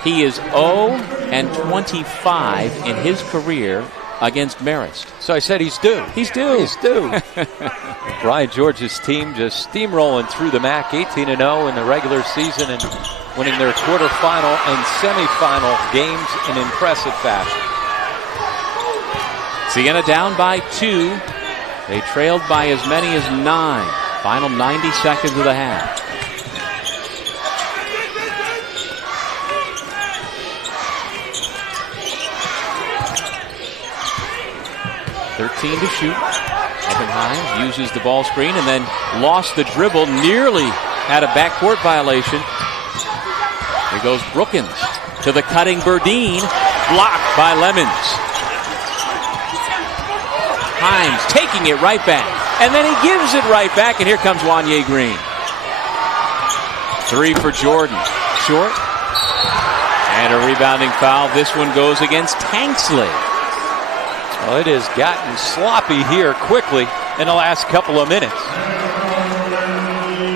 He is 0-25 in his career against Marist. So I said he's due. He's due. He's due. Brian George's team just steamrolling through the MAAC, 18-0 in the regular season and winning their quarterfinal and semifinal games in impressive fashion. Siena down by 2. They trailed by as many as 9. Final 90 seconds of the half. .13 to shoot. Evan uses the ball screen and then lost the dribble. Nearly had a backcourt violation. Here goes Brookins to the cutting Burdine. Blocked by Lemons. Himes taking it right back. And then he gives it right back. And here comes Wanye Green. 3 for Jordan. Short. And a rebounding foul. This one goes against Tanksley. Well, it has gotten sloppy here quickly in the last couple of minutes.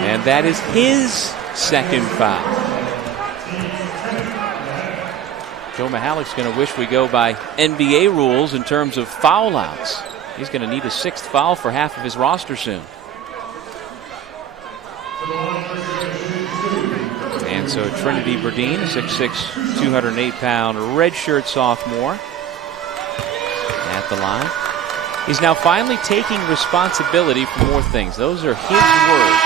And that is his second foul. Joe Mihalik's going to wish we go by NBA rules in terms of foul outs. He's going to need a 6th foul for half of his roster soon. And so Trinity Burdine, 6'6", 208-pound redshirt sophomore, at the line. He's now finally taking responsibility for more things. Those are his words.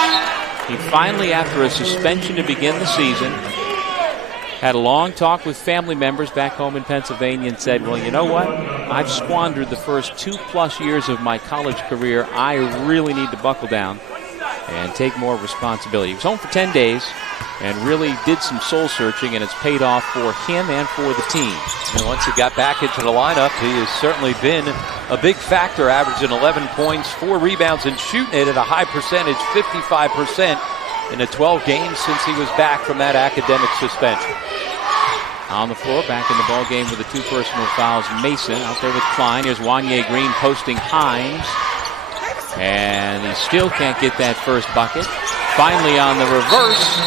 He finally, after a suspension to begin the season, had a long talk with family members back home in Pennsylvania and said, well, you know what? I've squandered the first 2+ years of my college career. I really need to buckle down and take more responsibility. He was home for 10 days and really did some soul searching, and it's paid off for him and for the team. And once he got back into the lineup, he has certainly been a big factor, averaging 11 points, 4 rebounds, and shooting it at a high percentage, 55%, in the 12 games since he was back from that academic suspension. On the floor, back in the ball game with the 2 personal fouls. Mason out there with Klein. Here's Wanye Green posting Himes. And he still can't get that first bucket. Finally on the reverse,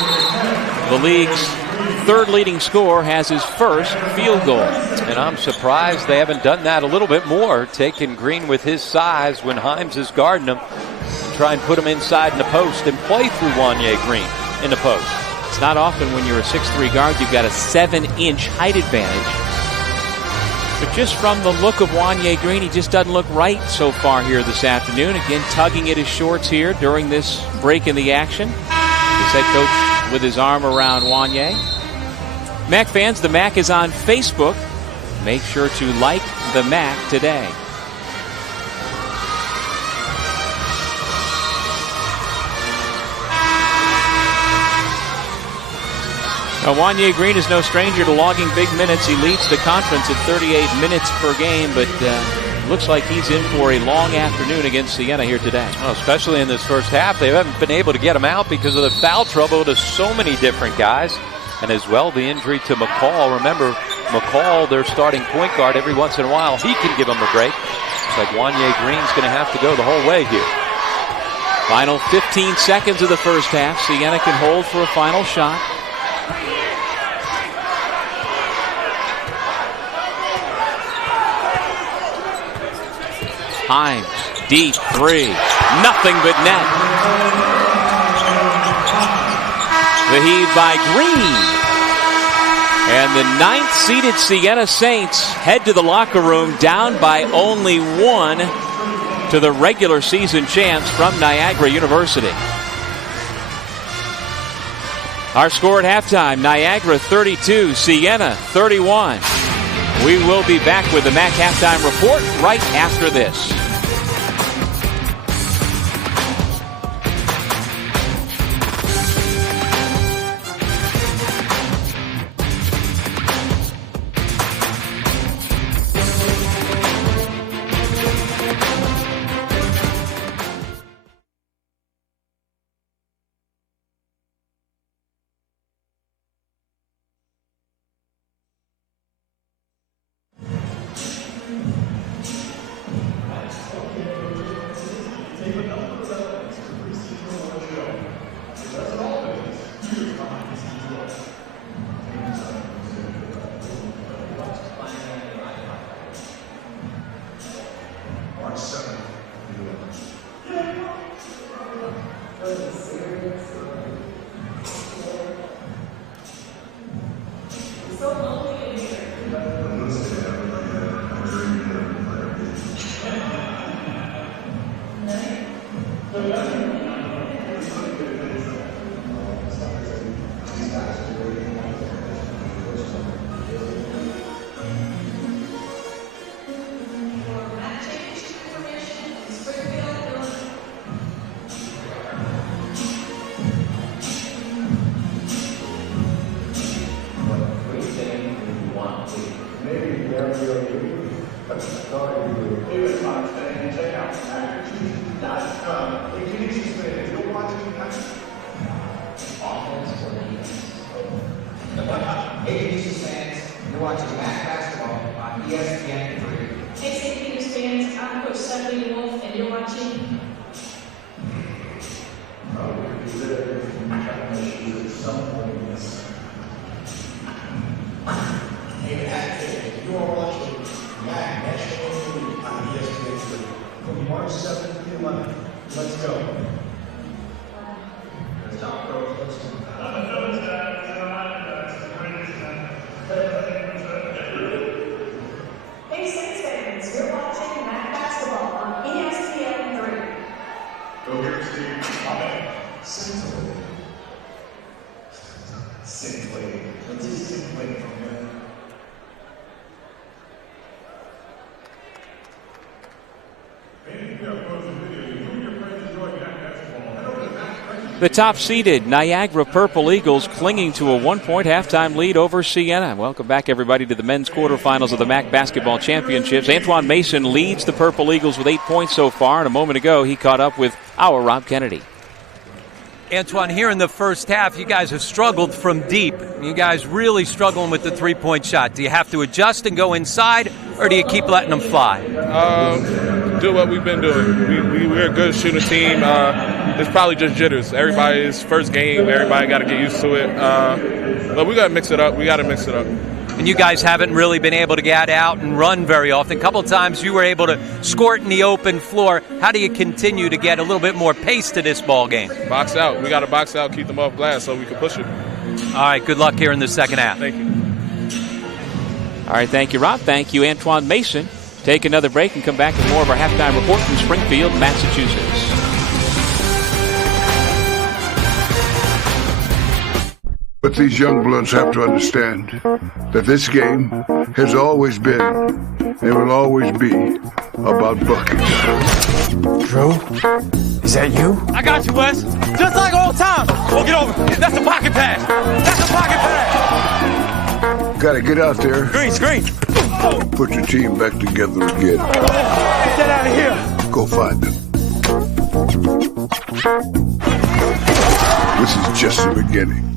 the league's 3rd leading scorer has his first field goal. And I'm surprised they haven't done that a little bit more, taking Green with his size when Himes is guarding him. Try and put him inside in the post and play through Wanye Green in the post. It's not often when you're a 6'3" guard you've got a 7-inch height advantage. But just from the look of Wanye Green, he just doesn't look right so far here this afternoon. Again, tugging at his shorts here during this break in the action. His head coach with his arm around Wanye. MAAC fans, the MAAC is on Facebook. Make sure to like the MAAC today. Now, Wanye Green is no stranger to logging big minutes. He leads the conference at 38 minutes per game, but looks like he's in for a long afternoon against Siena here today. Well, especially in this first half. They haven't been able to get him out because of the foul trouble to so many different guys. And as well, the injury to McCall. Remember, McCall, their starting point guard, every once in a while, he can give them a break. It's like Wanye Green's going to have to go the whole way here. Final 15 seconds of the first half. Siena can hold for a final shot. Himes, deep 3. Nothing but net. The heave by Green. And the 9th-seeded Siena Saints head to the locker room down by only 1 to the regular season champs from Niagara University. Our score at halftime, Niagara 32, Siena 31. We will be back with the MAAC halftime report right after this. You're watching MAAC basketball on ESPN 3. Hey, St. Peter's fans, I'm Coach Stephanie Wolf, and you're watching. You are watching MAAC National League on ESPN 3 from March 7th to 11th. Let's go. Hey, Saints fans, you're watching MAAC basketball on ESPN 3. Go here, Steve. Amen. Simply. Let's just simply from here. The top-seeded Niagara Purple Eagles clinging to a 1-point halftime lead over Siena. Welcome back, everybody, to the men's quarterfinals of the MAAC Basketball Championships. Antoine Mason leads the Purple Eagles with 8 points so far, and a moment ago he caught up with our Rob Kennedy. Antoine, here in the first half, you guys have struggled from deep. You guys really struggling with the three-point shot. Do you have to adjust and go inside, or do you keep letting them fly? Do what we've been doing. We're a good shooting team. It's probably just jitters. Everybody's first game. Everybody got to get used to it. But we got to mix it up. And you guys haven't really been able to get out and run very often. A couple of times you were able to score it in the open floor. How do you continue to get a little bit more pace to this ball game? Box out. We got to box out, keep them off glass so we can push it. All right, good luck here in the second half. Thank you. All right, thank you, Rob. Thank you, Antoine Mason. Take another break and come back with more of our halftime report from Springfield, Massachusetts. But these young bloods have to understand that this game has always been and will always be about buckets. Drew? Is that you? I got you, Wes. Just like old times. Oh, get over. That's a pocket pass. That's a pocket pass. Gotta get out there. Screen. Put your team back together again. Get that out of here. Go find them. This is just the beginning.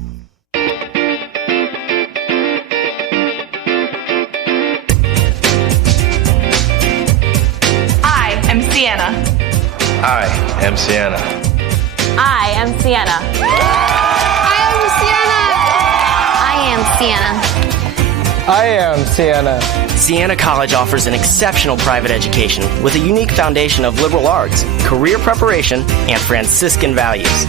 I am Siena. I am Siena. I am Siena. I am Siena. I am Siena. Siena College offers an exceptional private education with a unique foundation of liberal arts, career preparation, and Franciscan values.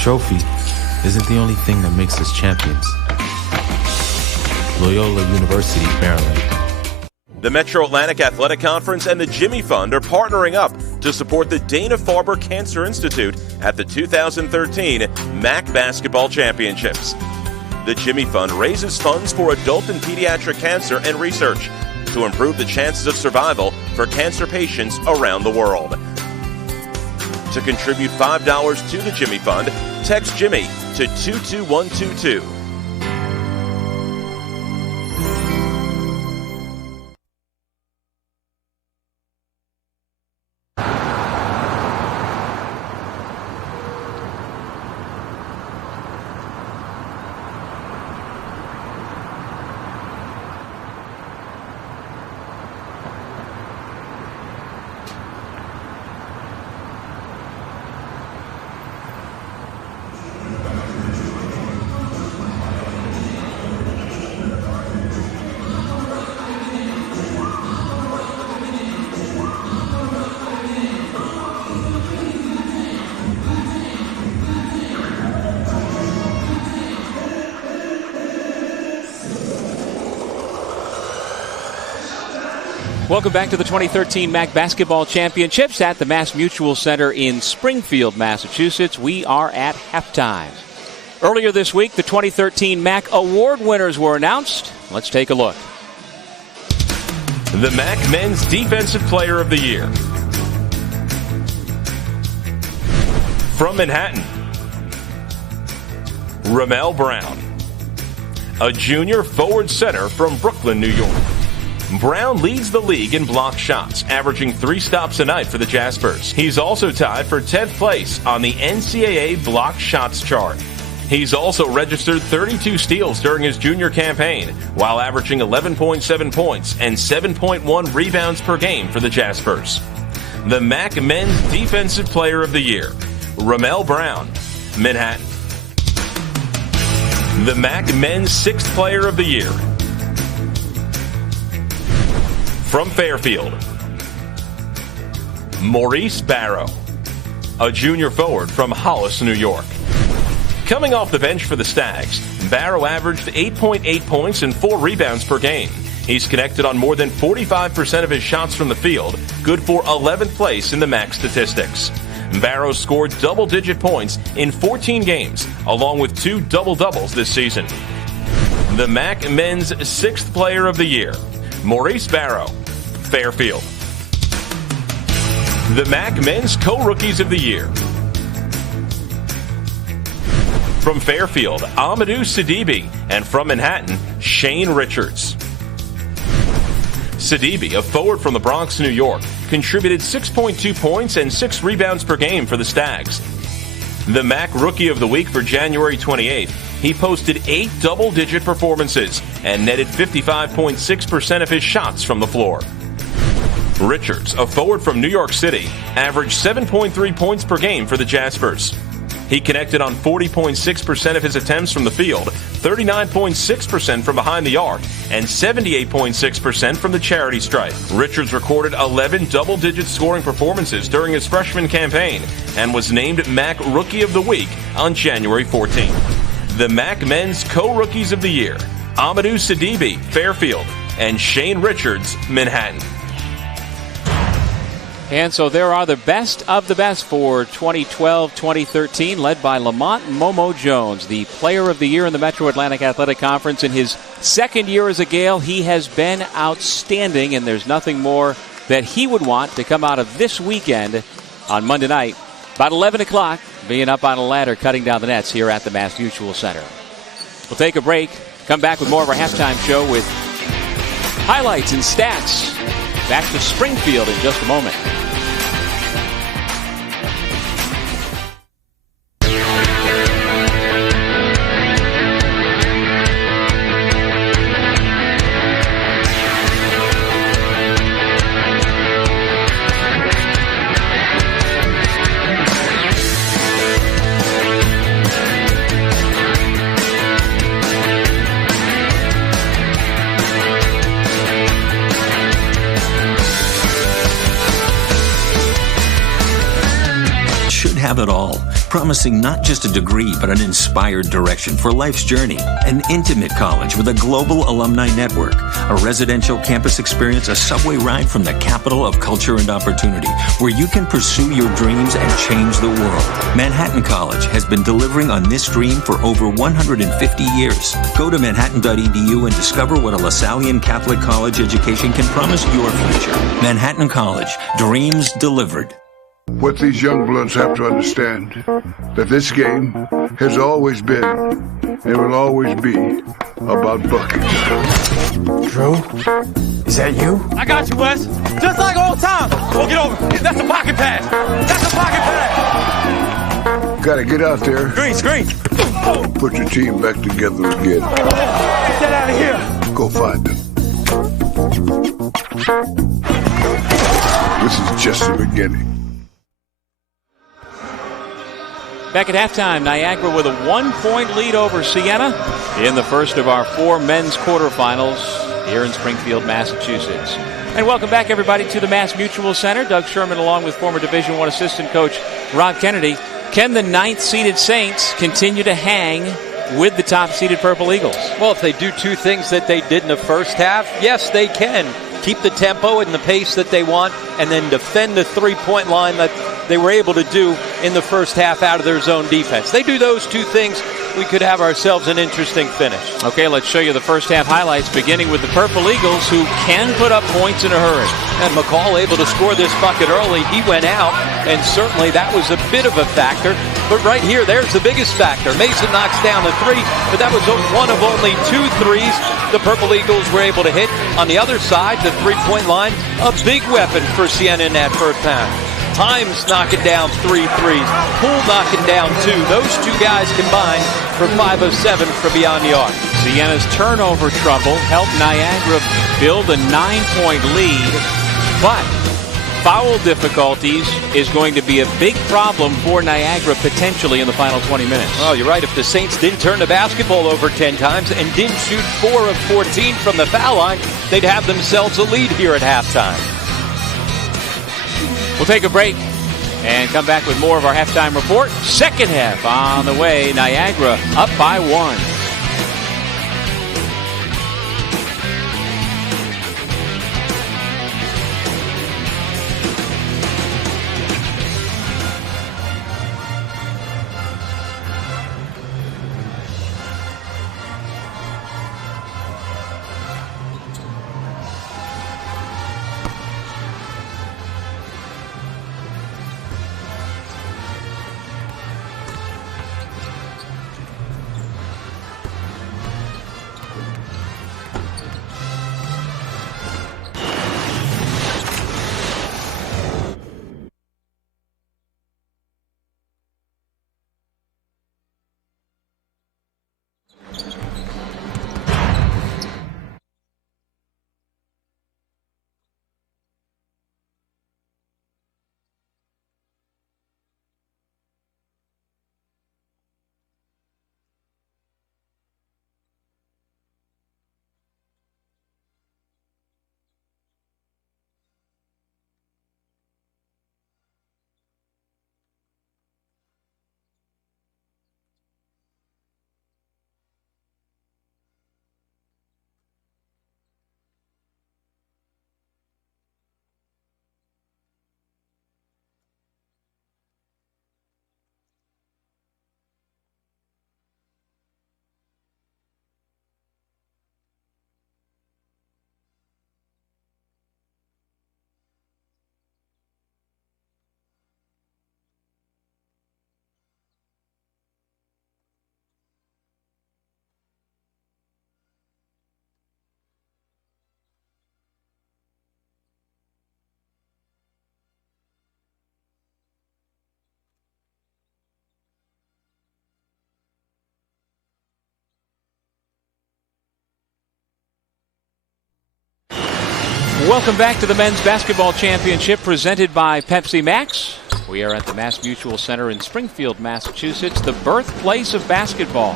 Trophy isn't the only thing that makes us champions. Loyola University, Maryland. The Metro Atlantic Athletic Conference and the Jimmy Fund are partnering up to support the Dana-Farber Cancer Institute at the 2013 MAAC Basketball Championships. The Jimmy Fund raises funds for adult and pediatric cancer and research to improve the chances of survival for cancer patients around the world. To contribute $5 to the Jimmy Fund, text Jimmy to 22122. Welcome back to the 2013 MAAC Basketball Championships at the Mass Mutual Center in Springfield, Massachusetts. We are at halftime. Earlier this week, the 2013 MAAC award winners were announced. Let's take a look. The MAAC Men's Defensive Player of the Year. From Manhattan, Ramel Brown, a junior forward center from Brooklyn, New York. Brown leads the league in block shots, averaging 3 stops a night for the Jaspers. He's also tied for 10th place on the NCAA block shots chart. He's also registered 32 steals during his junior campaign, while averaging 11.7 points and 7.1 rebounds per game for the Jaspers. The MAAC Men's Defensive Player of the Year, Ramel Brown, Manhattan. The MAAC Men's 6th Player of the Year. From Fairfield, Maurice Barrow, a junior forward from Hollis, New York. Coming off the bench for the Stags, Barrow averaged 8.8 points and 4 rebounds per game. He's connected on more than 45% of his shots from the field, good for 11th place in the MAAC statistics. Barrow scored double-digit points in 14 games, along with 2 double-doubles this season. The MAAC Men's 6th Player of the Year, Maurice Barrow, Fairfield. The MAAC Men's Co-Rookies of the Year. From Fairfield, Amadou Sidibe, and from Manhattan, Shane Richards. Sidibe, a forward from the Bronx, New York, contributed 6.2 points and 6 rebounds per game for the Stags. The MAAC Rookie of the Week for January 28th, he posted 8 double-digit performances and netted 55.6% of his shots from the floor. Richards, a forward from New York City, averaged 7.3 points per game for the Jaspers. He connected on 40.6% of his attempts from the field, 39.6% from behind the arc, and 78.6% from the charity stripe. Richards recorded 11 double-digit scoring performances during his freshman campaign and was named MAAC Rookie of the Week on January 14th. The MAAC Men's Co-Rookies of the Year, Amadou Sidibe, Fairfield, and Shane Richards, Manhattan. And so there are the best of the best for 2012-2013, led by Lamont Momo Jones, the Player of the Year in the Metro Atlantic Athletic Conference. In his second year as a Gale, he has been outstanding, and there's nothing more that he would want to come out of this weekend on Monday night, about 11 o'clock, being up on a ladder, cutting down the nets here at the Mass Mutual Center. We'll take a break, come back with more of our halftime show with highlights and stats. Back to Springfield in just a moment. Have it all, promising not just a degree but an inspired direction for life's journey. An intimate college with a global alumni network, a residential campus experience, a subway ride from the capital of culture and opportunity, where you can pursue your dreams and change the world. Manhattan College has been delivering on this dream for over 150 years. Go to manhattan.edu and discover what a LaSallian Catholic college education can promise your future. Manhattan College, dreams delivered. What these young bloods have to understand, that this game has always been and will always be about buckets. Drew? Is that you? I got you, Wes. Just like old times. Well, get over. That's a pocket pass. That's a pocket pass. Gotta get out there. Screen. Put your team back together again. Get that out of here. Go find them. This is just the beginning. Back at halftime, Niagara with a 1-point lead over Siena in the first of our 4 men's quarterfinals here in Springfield, Massachusetts. And welcome back, everybody, to the Mass Mutual Center. Doug Sherman along with former Division I assistant coach Rob Kennedy. Can the 9th-seeded Saints continue to hang with the top-seeded Purple Eagles? Well, if they do 2 things that they did in the first half, yes, they can. keep the tempo and the pace that they want, and then defend the three-point line that they were able to do in the first half out of their zone defense. They do those two things, we could have ourselves an interesting finish. Okay, let's show you the first half highlights, beginning with the Purple Eagles, who can put up points in a hurry. And McCall able to score this bucket early. He went out, and certainly that was a bit of a factor. But right here, there's the biggest factor. Mason knocks down the three, but that was one of only 2 threes the Purple Eagles were able to hit. On the other side, the three-point line, a big weapon for Siena in that first half. Himes knocking down 3 threes. Poole knocking down 2. Those 2 guys combined for 5 of 7 from beyond the arc. Siena's turnover trouble helped Niagara build a 9-point lead, but foul difficulties is going to be a big problem for Niagara potentially in the final 20 minutes. Well, you're right. If the Saints didn't turn the basketball over 10 times and didn't shoot 4 of 14 from the foul line, they'd have themselves a lead here at halftime. We'll take a break and come back with more of our halftime report. Second half on the way. Niagara up by 1. Welcome back to the Men's Basketball Championship presented by Pepsi Max. We are at the Mass Mutual Center in Springfield, Massachusetts, the birthplace of basketball.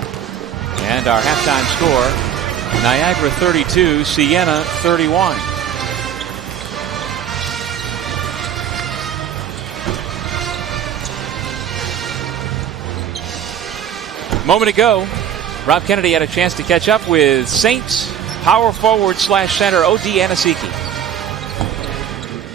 And our halftime score, Niagara 32, Siena 31. Moment ago, Rob Kennedy had a chance to catch up with Saints power forward / center O.D. Anasiki.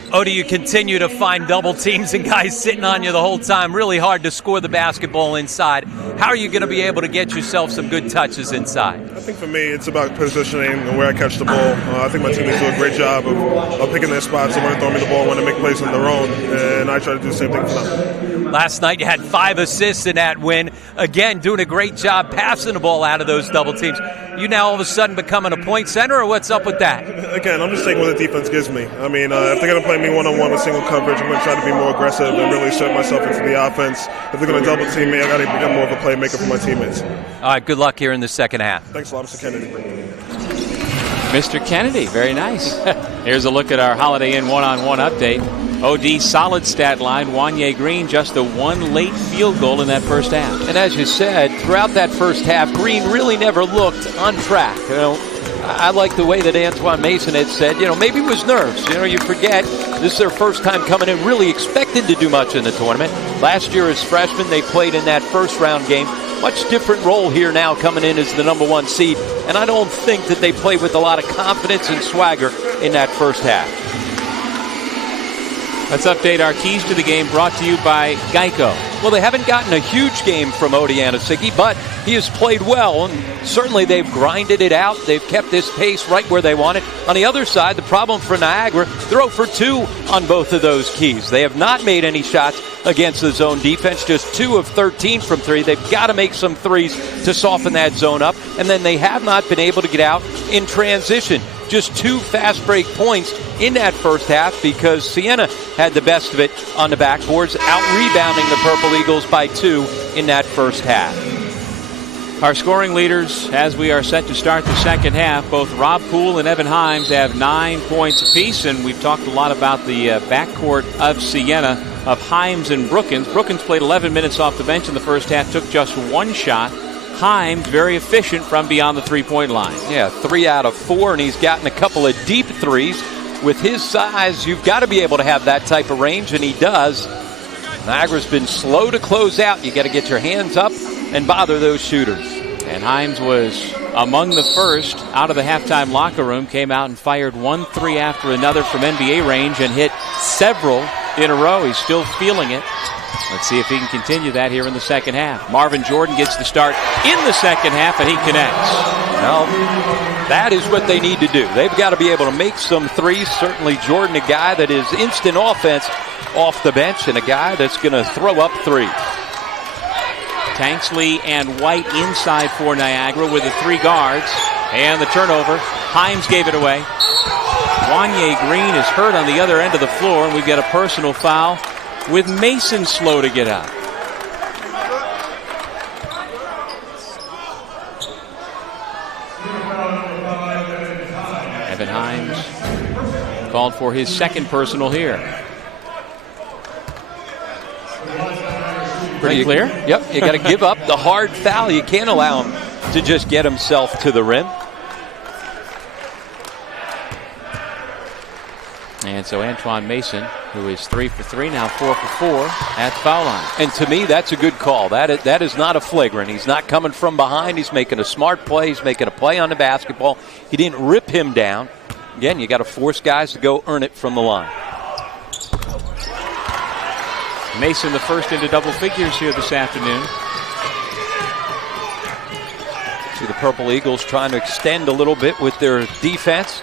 Odie, you continue to find double teams and guys sitting on you the whole time. Really hard to score the basketball inside. How are you going to be able to get yourself some good touches inside? I think for me, it's about positioning and where I catch the ball. I think my teammates do a great job of picking their spots and when to throw me the ball, when to make plays on their own, and I try to do the same thing for them. Last night you had 5 assists in that win. Again, doing a great job passing the ball out of those double teams. You now all of a sudden becoming a point center, or what's up with that? Again, I'm just taking what the defense gives me. I mean, if they're going to play me one-on-one with single coverage, I'm going to try to be more aggressive and really assert myself into the offense. If they're going to double team me, I got to become more of a playmaker for my teammates. All right, good luck here in the second half. Thanks a lot, Mr. Kennedy. Mr. Kennedy, very nice. Here's a look at our Holiday Inn one-on-one update. OD solid stat line. Wanye Green just the one late field goal in that first half. And as you said, throughout that first half, Green really never looked on track. You know, I like the way that Antoine Mason had said, maybe it was nerves. You forget this is their first time coming in, really expected to do much in the tournament. Last year as freshmen, they played in that first round game much different role here now coming in as the number 1 seed. And I don't think that they played with a lot of confidence and swagger in that first half. Let's update our keys to the game, brought to you by Geico. Well, they haven't gotten a huge game from Odi Anosike, but he has played well, and certainly they've grinded it out. They've kept this pace right where they want it. On the other side, the problem for Niagara, they're 0 for 2 on both of those keys. They have not made any shots against the zone defense, just 2 of 13 from 3. They've got to make some threes to soften that zone up, and then they have not been able to get out in transition. Just 2 fast break points in that first half because Siena had the best of it on the backboards, out-rebounding the Purple Eagles by 2 in that first half. Our scoring leaders, as we are set to start the second half, both Rob Poole and Evan Himes have 9 points apiece, and we've talked a lot about the backcourt of Siena, of Himes and Brookins. Brookins played 11 minutes off the bench in the first half, took just 1 shot. Himes very efficient from beyond the three-point line. Yeah, 3 out of 4, and he's gotten a couple of deep threes. With his size, you've got to be able to have that type of range, and he does. Niagara's been slow to close out. You got to get your hands up and bother those shooters. And Himes was among the first out of the halftime locker room, came out and fired 1 3 after another from NBA range and hit several in a row. He's still feeling it. Let's see if he can continue that here in the second half. Marvin Jordan gets the start in the second half, and he connects. Well, that is what they need to do. They've got to be able to make some threes. Certainly Jordan, a guy that is instant offense off the bench and a guy that's going to throw up threes. Tanksley and White inside for Niagara with the 3 guards. And the turnover. Himes gave it away. Wanye Green is hurt on the other end of the floor, and we've got a personal foul with Mason slow to get out. Evan Himes called for his second personal here. Pretty clear? Yep, you got to give up the hard foul. You can't allow him to just get himself to the rim. And so Antoine Mason, who is 3 for 3, now 4 for 4 at the foul line. And to me, that's a good call. That is not a flagrant. He's not coming from behind. He's making a smart play. He's making a play on the basketball. He didn't rip him down. Again, you got to force guys to go earn it from the line. Mason the first into double figures here this afternoon. See the Purple Eagles trying to extend a little bit with their defense.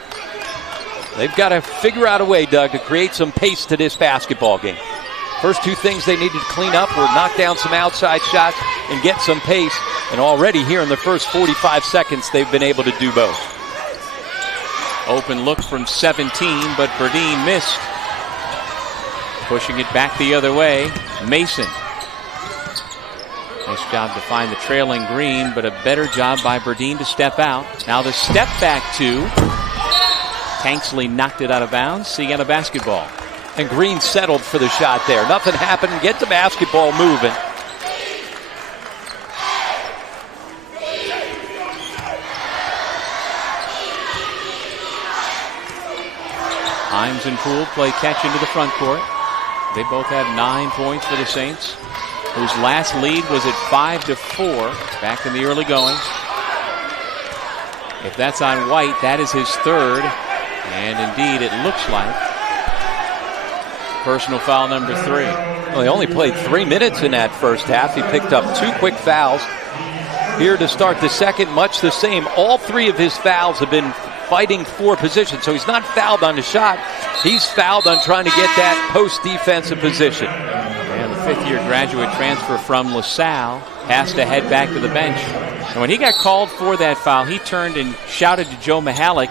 They've got to figure out a way, Doug, to create some pace to this basketball game. First 2 things they needed to clean up were knock down some outside shots and get some pace. And already here in the first 45 seconds, they've been able to do both. Open look from 17, but Berdine missed. Pushing it back the other way, Mason. Nice job to find the trailing Green, but a better job by Berdine to step out. Now the step back 2. Tanksley knocked it out of bounds. Siena basketball. And Green settled for the shot there. Nothing happened. Get the basketball moving. Himes and Poole play catch into the front court. They both have 9 points for the Saints, whose last lead was at 5 to 4 back in the early going. If that's on White, that is his 3rd. And indeed, it looks like personal foul number 3. Well, he only played 3 minutes in that first half. He picked up 2 quick fouls. Here to start the second, much the same. All 3 of his fouls have been fighting for position. So he's not fouled on the shot. He's fouled on trying to get that post-defensive position. And the 5th-year graduate transfer from LaSalle has to head back to the bench. And when he got called for that foul, he turned and shouted to Joe Mihalik,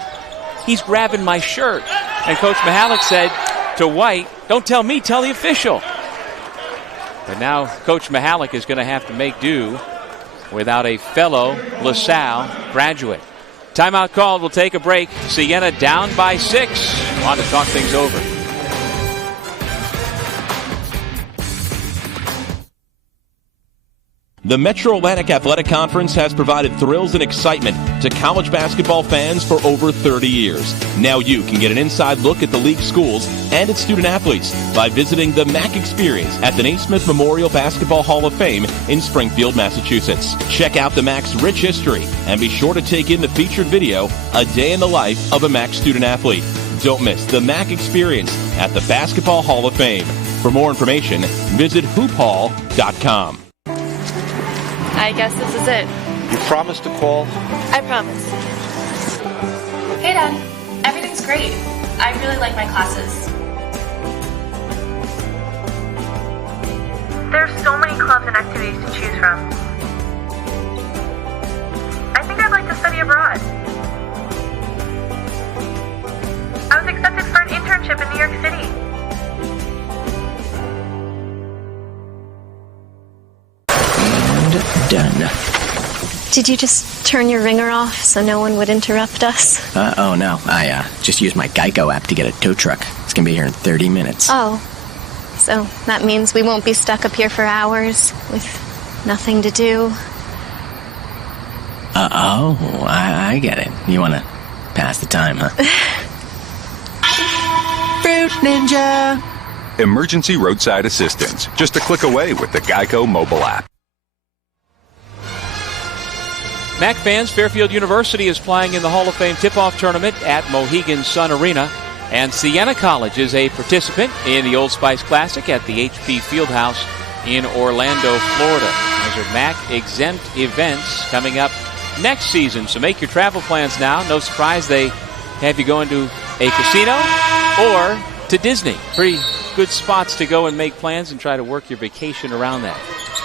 "He's grabbing my shirt." And Coach Mihalik said to White, "Don't tell me, tell the official." But now Coach Mihalik is going to have to make do without a fellow LaSalle graduate. Timeout called. We'll take a break. Siena down by 6. Want to talk things over. The Metro Atlantic Athletic Conference has provided thrills and excitement to college basketball fans for over 30 years. Now you can get an inside look at the league schools and its student athletes by visiting the MAAC Experience at the Naismith Memorial Basketball Hall of Fame in Springfield, Massachusetts. Check out the MAAC's rich history and be sure to take in the featured video, A Day in the Life of a MAAC Student Athlete. Don't miss the MAAC Experience at the Basketball Hall of Fame. For more information, visit hoophall.com. I guess this is it. You promised to call? I promise. Hey, Dad. Everything's great. I really like my classes. There are so many clubs and activities to choose from. I think I'd like to study abroad. I was accepted for an internship in New York City. Done. Did you just turn your ringer off so no one would interrupt us? Oh no, I just used my Geico app to get a tow truck. It's gonna be here in 30 minutes. Oh, so that means we won't be stuck up here for hours with nothing to do. I get it. You wanna pass the time, huh? Fruit Ninja! Emergency roadside assistance. Just a click away with the Geico mobile app. MAAC fans, Fairfield University is playing in the Hall of Fame tip-off tournament at Mohegan Sun Arena. And Siena College is a participant in the Old Spice Classic at the HP Fieldhouse in Orlando, Florida. Those are MAAC-exempt events coming up next season. So make your travel plans now. No surprise they have you going to a casino or to Disney. Pretty good spots to go and make plans and try to work your vacation around that.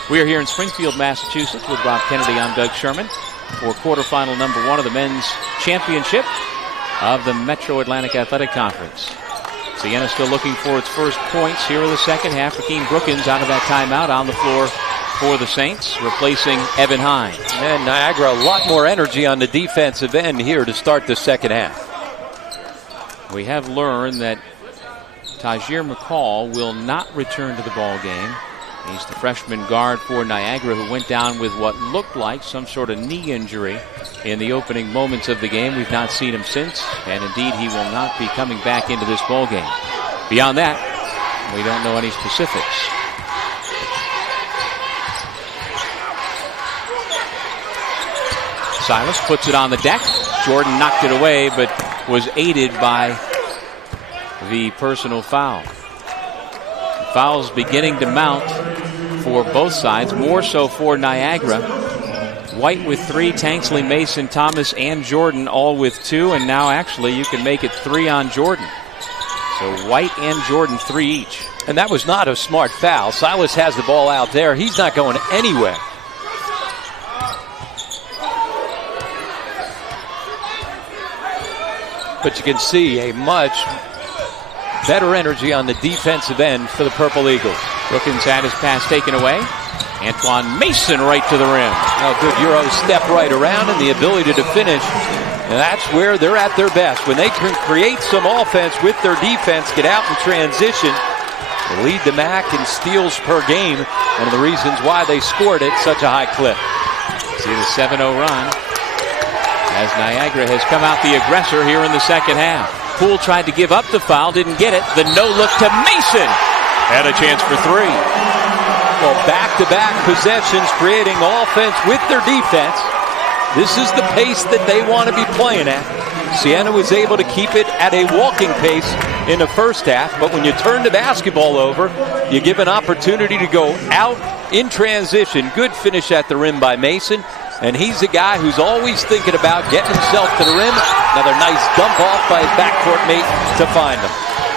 We are here in Springfield, Massachusetts with Rob Kennedy. I'm Doug Sherman for quarterfinal number 1 of the men's championship of the Metro Atlantic Athletic Conference. Siena still looking for its first points here in the second half. Rakeem Brookins out of that timeout on the floor for the Saints, replacing Evan Hines. And Niagara, a lot more energy on the defensive end here to start the second half. We have learned that Tajir McCall will not return to the ball game. He's the freshman guard for Niagara who went down with what looked like some sort of knee injury in the opening moments of the game. We've not seen him since, and indeed he will not be coming back into this ball game. Beyond that, we don't know any specifics. Silas puts it on the deck. Jordan knocked it away, but was aided by the personal foul. Fouls beginning to mount for both sides, more so for Niagara. White with 3, Tanksley, Mason, Thomas, and Jordan all with 2, and now actually you can make it 3 on Jordan. So White and Jordan 3 each. And that was not a smart foul. Silas has the ball out there. He's not going anywhere. But you can see a much better energy on the defensive end for the Purple Eagles. Brookins had his pass taken away. Antoine Mason right to the rim. Oh, good Euro step right around and the ability to finish. And that's where they're at their best. When they can create some offense with their defense, get out in transition, they lead the MAAC in steals per game. One of the reasons why they scored at such a high clip. See the 7-0 run as Niagara has come out the aggressor here in the second half. Poole tried to give up the foul, didn't get it. The no-look to Mason. Had a chance for 3. Well, back-to-back possessions creating offense with their defense. This is the pace that they want to be playing at. Siena was able to keep it at a walking pace in the first half, but when you turn the basketball over, you give an opportunity to go out in transition. Good finish at the rim by Mason. And he's a guy who's always thinking about getting himself to the rim. Another nice dump off by his backcourt mate to find him.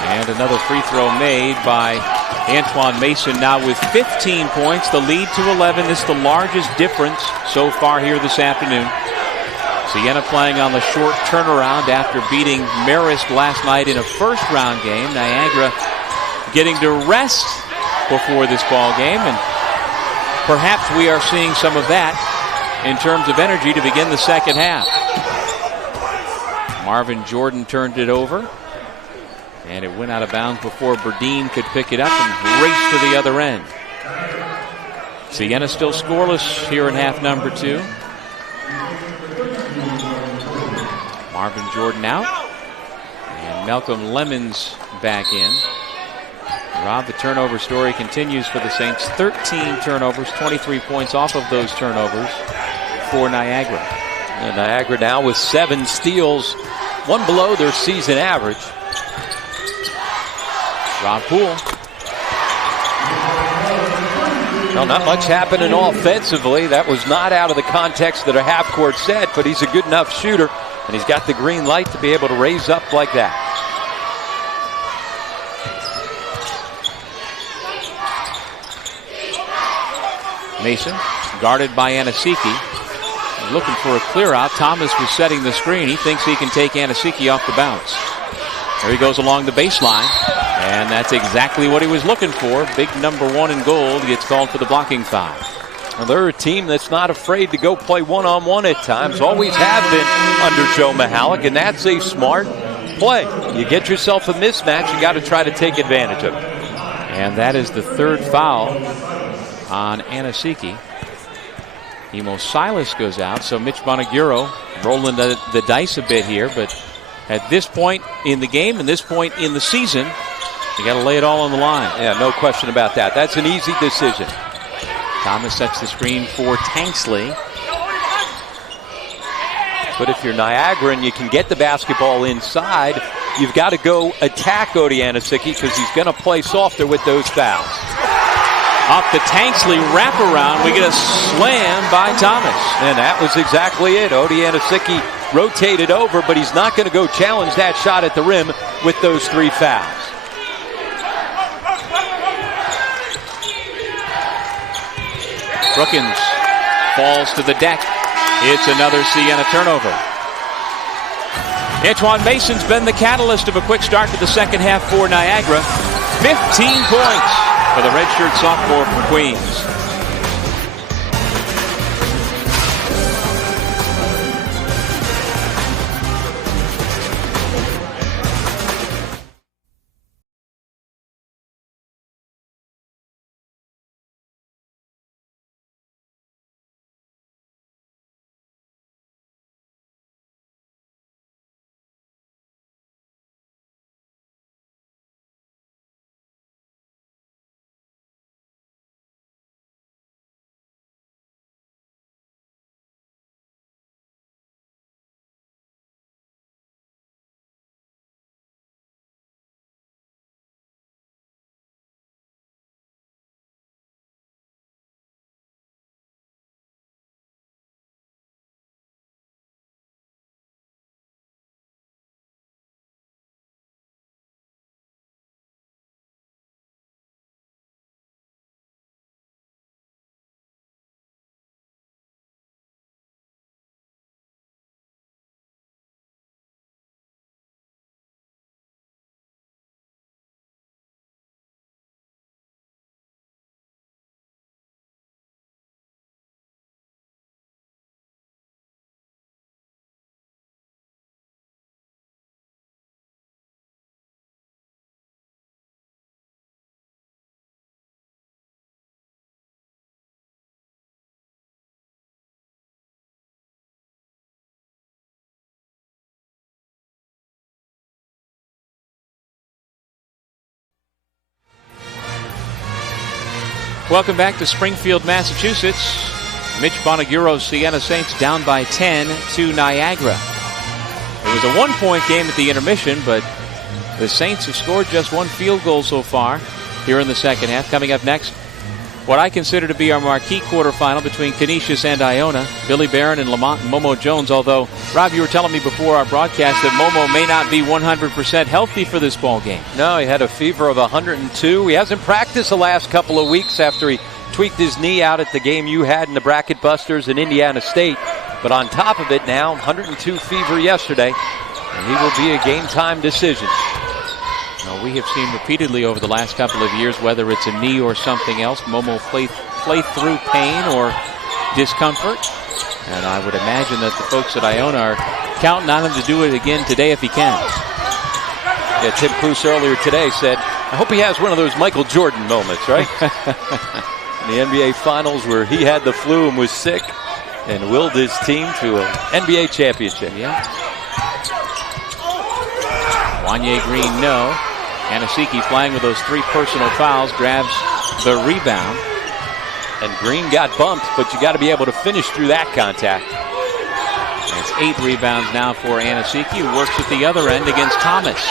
And another free throw made by Antoine Mason now with 15 points. The lead to 11 is the largest difference so far here this afternoon. Siena playing on the short turnaround after beating Marist last night in a first-round game. Niagara getting to rest before this ball game. And perhaps we are seeing some of that in terms of energy to begin the second half. Marvin Jordan turned it over, and it went out of bounds before Berdeen could pick it up and race to the other end. Siena still scoreless here in half number 2. Marvin Jordan out. And Malcolm Lemons back in. Rob, the turnover story continues for the Saints. 13 turnovers, 23 points off of those turnovers for Niagara. And Niagara now with 7 steals, 1 below their season average. Rob Poole. Well, not much happening offensively. That was not out of the context that a half-court set, but he's a good enough shooter, and he's got the green light to be able to raise up like that. Mason, guarded by Anasiki. Looking for a clear out. Thomas was setting the screen. He thinks he can take Anasiki off the bounce. There he goes along the baseline. And that's exactly what he was looking for. Big number 1 in gold gets called for the blocking foul. Well, they're a team that's not afraid to go play one-on-one at times. Always have been under Joe Mihalik, and that's a smart play. You get yourself a mismatch, you got to try to take advantage of it. And that is the 3rd foul on Anasiki. Emo Silas goes out, so Mitch Bonaguro rolling the dice a bit here, but at this point in the game and this point in the season, you got to lay it all on the line. Yeah, no question about that. That's an easy decision. Thomas sets the screen for Tanksley. But if you're Niagara and you can get the basketball inside, you've got to go attack Odi Anasiki because he's going to play softer with those fouls. Off the Tanksley wraparound, we get a slam by Thomas. And that was exactly it. Odi Anasiki rotated over, but he's not going to go challenge that shot at the rim with those 3 fouls. Brookins falls to the deck. It's another Siena turnover. Antoine Mason's been the catalyst of a quick start to the second half for Niagara. 15 points for the redshirt sophomore from Queens. Welcome back to Springfield, Massachusetts. Mitch Bonaguro's Siena Saints down by 10 to Niagara. It was a 1-point game at the intermission, but the Saints have scored just 1 field goal so far here in the second half. Coming up next, what I consider to be our marquee quarterfinal between Canisius and Iona. Billy Barron and Lamont and Momo Jones, although, Rob, you were telling me before our broadcast that Momo may not be 100% healthy for this ball game. No, he had a fever of 102. He hasn't practiced the last couple of weeks after he tweaked his knee out at the game you had in the Bracket Busters in Indiana State. But on top of it now, 102 fever yesterday, and he will be a game-time decision. Now, we have seen repeatedly over the last couple of years, whether it's a knee or something else, Momo play through pain or discomfort. And I would imagine that the folks at Iona are counting on him to do it again today if he can. Yeah, Tim Cruz earlier today said, I hope he has one of those Michael Jordan moments, right? in the NBA Finals where he had the flu and was sick and willed his team to an NBA championship. Yeah. Wanye Green, no. Anasiki flying with those 3 personal fouls, grabs the rebound. And Green got bumped, but you got to be able to finish through that contact. That's 8 rebounds now for Anasiki, who works at the other end against Thomas.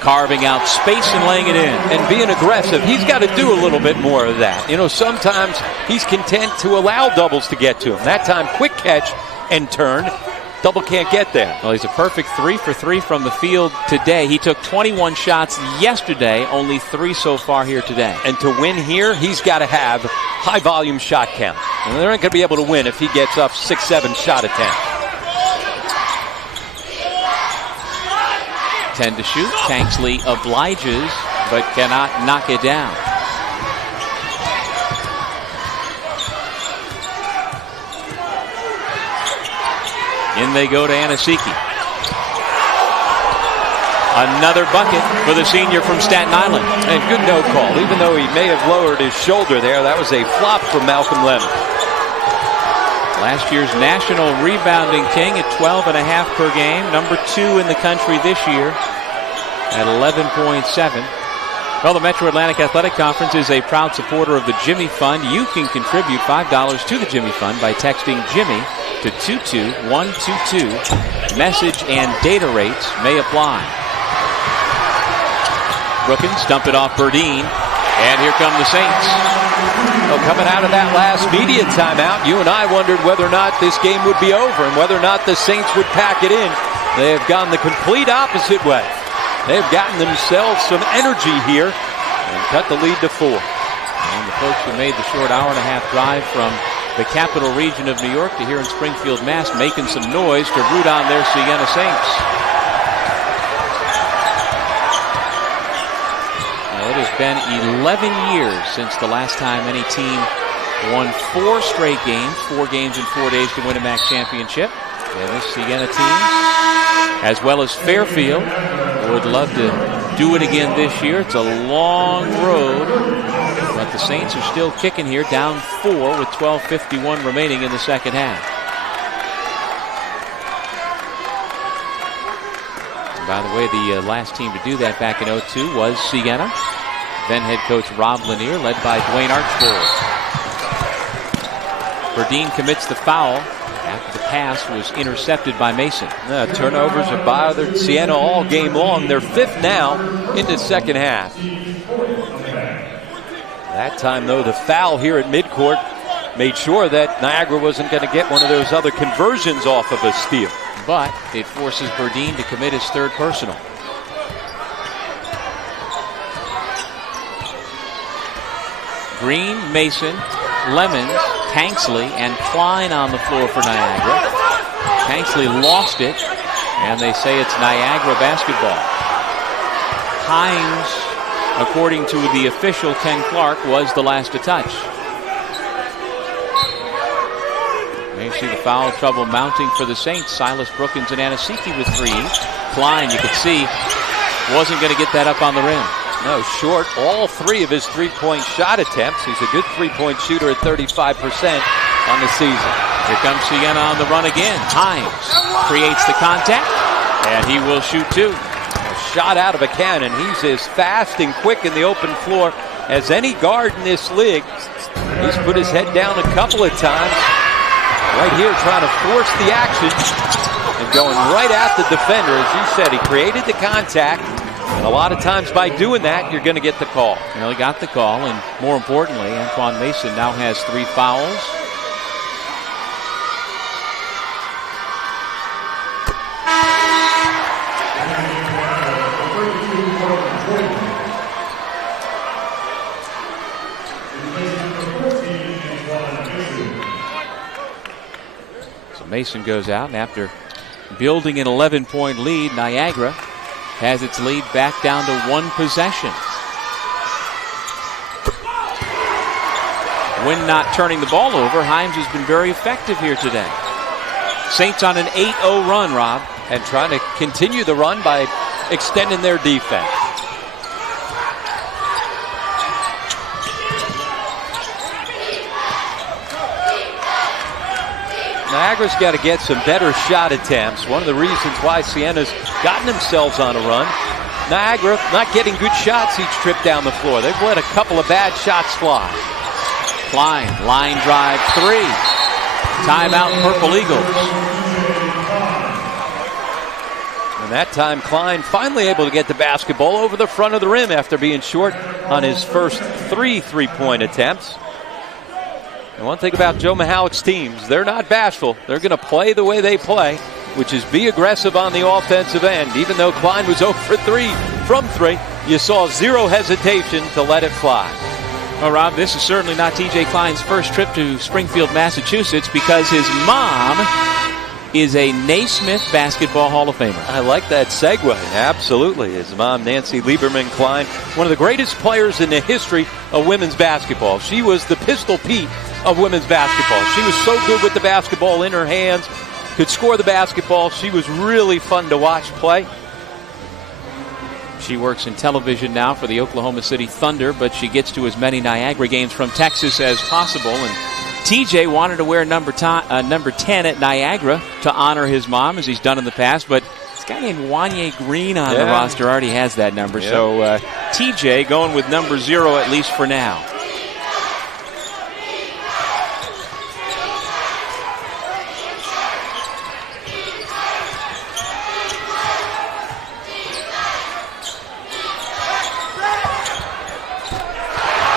Carving out space and laying it in. And being aggressive. He's got to do a little bit more of that. You know, sometimes he's content to allow doubles to get to him. That time, quick catch and turn. Double can't get there. Well, he's a perfect 3 for 3 from the field today. He took 21 shots yesterday, only 3 so far here today. And to win here, he's got to have high volume shot count. And they're not going to be able to win if he gets up 6-7 shot attempts. 10 to shoot. Tanksley obliges, but cannot knock it down. In they go to Anasiki. Another bucket for the senior from Staten Island. And good no call. Even though he may have lowered his shoulder there, that was a flop from Malcolm Lemon. Last year's national rebounding king at 12.5 per game. Number 2 in the country this year at 11.7. Well, the Metro Atlantic Athletic Conference is a proud supporter of the Jimmy Fund. You can contribute $5 to the Jimmy Fund by texting Jimmy to 22122. Message and data rates may apply. Brookins dumped it off Burdine, and here come the Saints. Well, coming out of that last media timeout, you and I wondered whether or not this game would be over and whether or not the Saints would pack it in. They have gone the complete opposite way. They've gotten themselves some energy here and cut the lead to 4. And the folks who made the short hour-and-a-half drive from the capital region of New York to here in Springfield, Mass, making some noise to root on their Siena Saints. Now, it has been 11 years since the last time any team won 4 straight games, 4 games in 4 days to win a MAAC championship. And this Siena team, as well as Fairfield, would love to do it again this year. It's a long road, but the Saints are still kicking here, down 4 with 12:51 remaining in the second half. And by the way, the last team to do that back in 2002 was Siena. Then head coach Rob Lanier, led by Dwayne Archbold. Burdine commits the foul after the pass was intercepted by Mason. Turnovers have bothered Siena all game long. They're 5th now in the second half. That time, though, the foul here at midcourt made sure that Niagara wasn't going to get one of those other conversions off of a steal. But it forces Burdine to commit his 3rd personal. Green, Mason, Lemons, Tanksley, and Klein on the floor for Niagara. Tanksley lost it, and they say it's Niagara basketball. Himes, according to the official Ken Clark, was the last to touch. You see the foul trouble mounting for the Saints. Silas Brookins and Anasiki with 3. Klein, you could see, wasn't going to get that up on the rim. No, short all 3 of his 3-point shot attempts. He's a good 3-point shooter at 35% on the season. Here comes Siena on the run again. Himes creates the contact, and he will shoot 2. A shot out of a cannon. He's as fast and quick in the open floor as any guard in this league. He's put his head down a couple of times. Right here trying to force the action and going right at the defender. As you said, he created the contact. And a lot of times by doing that, you're going to get the call. Well, he got the call, and more importantly, Antoine Mason now has 3 fouls. So Mason goes out, and after building an 11-point lead, Niagara has its lead back down to 1 possession. When not turning the ball over, Himes has been very effective here today. Saints on an 8-0 run, Rob. And trying to continue the run by extending their defense. Niagara's got to get some better shot attempts. One of the reasons why Siena's gotten themselves on a run. Niagara not getting good shots each trip down the floor. They've let a couple of bad shots fly. Klein, line drive 3. Timeout, Purple Eagles. And that time Klein finally able to get the basketball over the front of the rim after being short on his first 3 three-point attempts. And one thing about Joe Mihalik's teams, they're not bashful. They're going to play the way they play, which is be aggressive on the offensive end. Even though Klein was 0 for 3 from 3, you saw zero hesitation to let it fly. Well, Rob, this is certainly not TJ Klein's first trip to Springfield, Massachusetts, because his mom is a Naismith Basketball Hall of Famer. I like that segue. Absolutely. His mom, Nancy Lieberman Klein, one of the greatest players in the history of women's basketball. She was the Pistol Pete of women's basketball. She was so good with the basketball in her hands, could score the basketball. She was really fun to watch play. She works in television now for the Oklahoma City Thunder, but she gets to as many Niagara games from Texas as possible. And TJ wanted to wear number 10 at Niagara to honor his mom, as he's done in the past, but this guy named Wanye Green on the roster already has that number. Yeah. So TJ going with number 0 at least for now.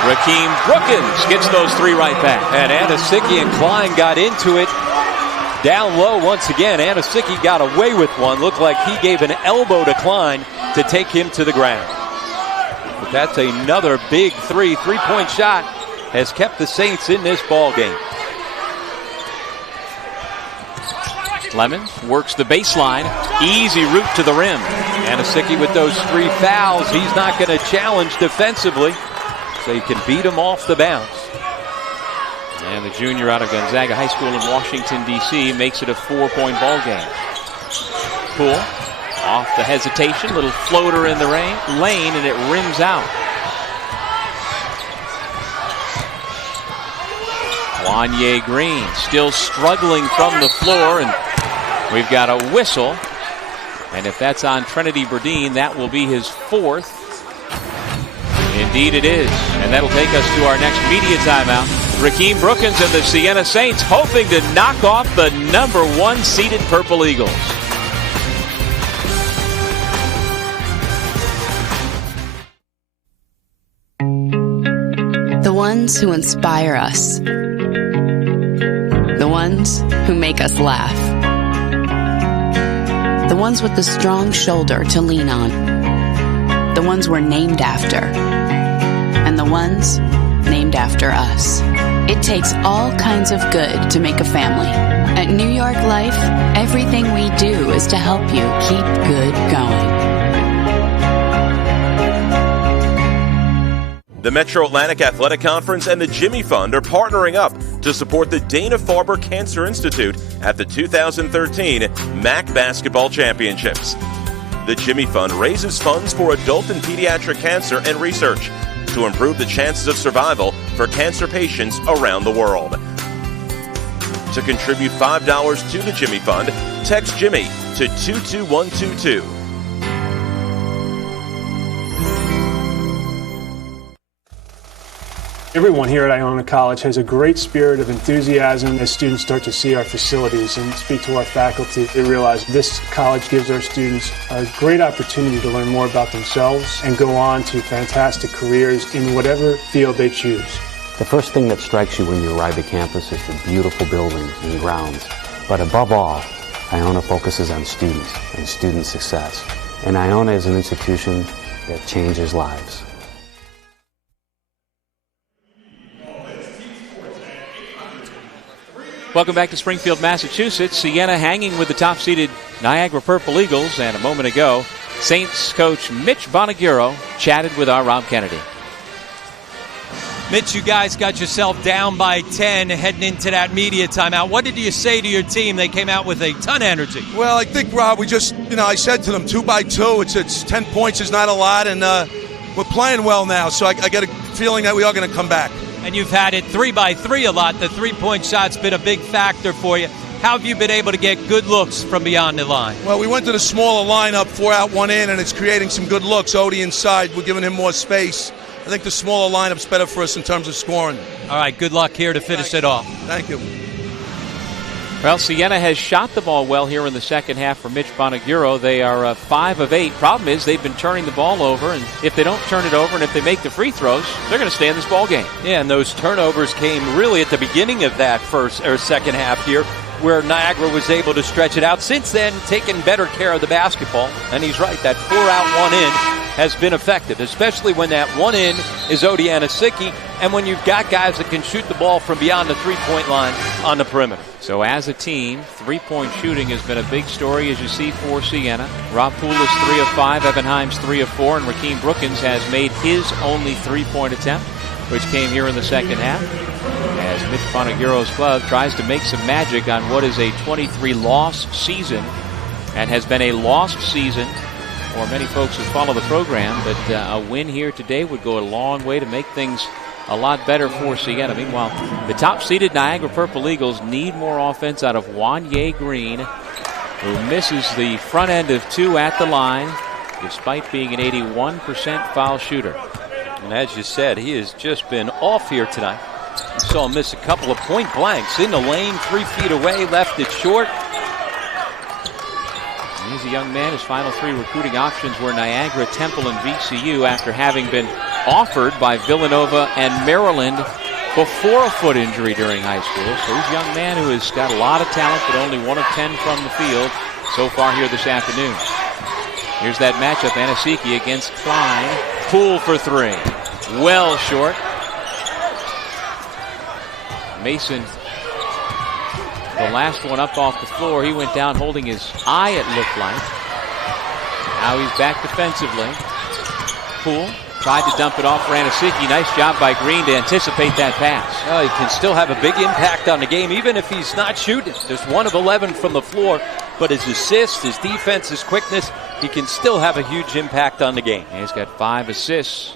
Rakeem Brookins gets those 3 right back. And Anasicki and Klein got into it down low once again. Anasicki got away with one. Looked like he gave an elbow to Klein to take him to the ground. But that's another big 3-point shot. Has kept the Saints in this ball game. Lemons works the baseline. Easy route to the rim. Anasicki with those 3 fouls. He's not going to challenge defensively, so you can beat him off the bounce. And the junior out of Gonzaga High School in Washington, D.C. makes it a 4-point ball game. Poole off the hesitation. Little floater in the lane, and it rims out. Wanye Green still struggling from the floor, and we've got a whistle. And if that's on Trinity Burdine, that will be his 4th. Indeed it is. And that'll take us to our next media timeout. Rakeem Brookins and the Siena Saints hoping to knock off the number 1 seeded Purple Eagles. The ones who inspire us. The ones who make us laugh. The ones with the strong shoulder to lean on. The ones we're named after. And the ones named after us. It takes all kinds of good to make a family. At New York Life, everything we do is to help you keep good going. The Metro Atlantic Athletic Conference and the Jimmy Fund are partnering up to support the Dana-Farber Cancer Institute at the 2013 MAAC Basketball Championships. The Jimmy Fund raises funds for adult and pediatric cancer and research to improve the chances of survival for cancer patients around the world. To contribute $5 to the Jimmy Fund, text Jimmy to 22122. Everyone here at Iona College has a great spirit of enthusiasm as students start to see our facilities and speak to our faculty. They realize this college gives our students a great opportunity to learn more about themselves and go on to fantastic careers in whatever field they choose. The first thing that strikes you when you arrive at campus is the beautiful buildings and grounds. But above all, Iona focuses on students and student success. And Iona is an institution that changes lives. Welcome back to Springfield, Massachusetts. Siena hanging with the top-seeded Niagara Purple Eagles. And a moment ago, Saints coach Mitch Bonaguro chatted with our Rob Kennedy. Mitch, you guys got yourself down by 10 heading into that media timeout. What did you say to your team? They came out with a ton of energy. Well, I think, Rob, we just, I said to them 2 by 2. It's 10 points is not a lot, and we're playing well now. So I get a feeling that we are going to come back. And you've had it 3 by 3 a lot. The 3-point shot's been a big factor for you. How have you been able to get good looks from beyond the line? Well, we went to the smaller lineup, 4 out, 1 in, and it's creating some good looks. Odie inside, we're giving him more space. I think the smaller lineup's better for us in terms of scoring. All right, good luck here to finish it off. Thank you. Well, Siena has shot the ball well here in the second half for Mitch Bonaguro. They are 5 of 8. Problem is they've been turning the ball over, and if they don't turn it over and if they make the free throws, they're going to stay in this ball game. Yeah, and those turnovers came really at the beginning of that first or second half here, where Niagara was able to stretch it out. Since then, taking better care of the basketball. And he's right, that 4 out, 1 in has been effective, especially when that 1 in is Odie Anosike, and when you've got guys that can shoot the ball from beyond the three-point line on the perimeter. So as a team, three-point shooting has been a big story, as you see, for Siena. Rob Poole is 3 of 5, Evan Himes 3 of 4, and Rakeem Brookins has made his only three-point attempt, which came here in the second half, as Mitch Bonaguro's club tries to make some magic on what is a 23-loss season, and has been a lost season for many folks who follow the program. But a win here today would go a long way to make things a lot better for Siena. Meanwhile, the top-seeded Niagara Purple Eagles need more offense out of Wanye Green, who misses the front end of 2 at the line, despite being an 81% foul shooter. And as you said, he has just been off here tonight. You saw him miss a couple of point blanks in the lane, 3 feet away, left it short. He's a young man. His final 3 recruiting options were Niagara, Temple, and VCU, after having been offered by Villanova and Maryland before a foot injury during high school. So he's a young man who has got a lot of talent, but only 1 of 10 from the field so far here this afternoon. Here's that matchup, Anosike against Klein. Poole for 3. Well short. Mason, the last one up off the floor. He went down holding his eye, it looked like. Now he's back defensively. Poole tried to dump it off for Anosike. Nice job by Green to anticipate that pass. Well, he can still have a big impact on the game, even if he's not shooting. Just 1 of 11 from the floor. But his assists, his defense, his quickness, he can still have a huge impact on the game. And he's got 5 assists.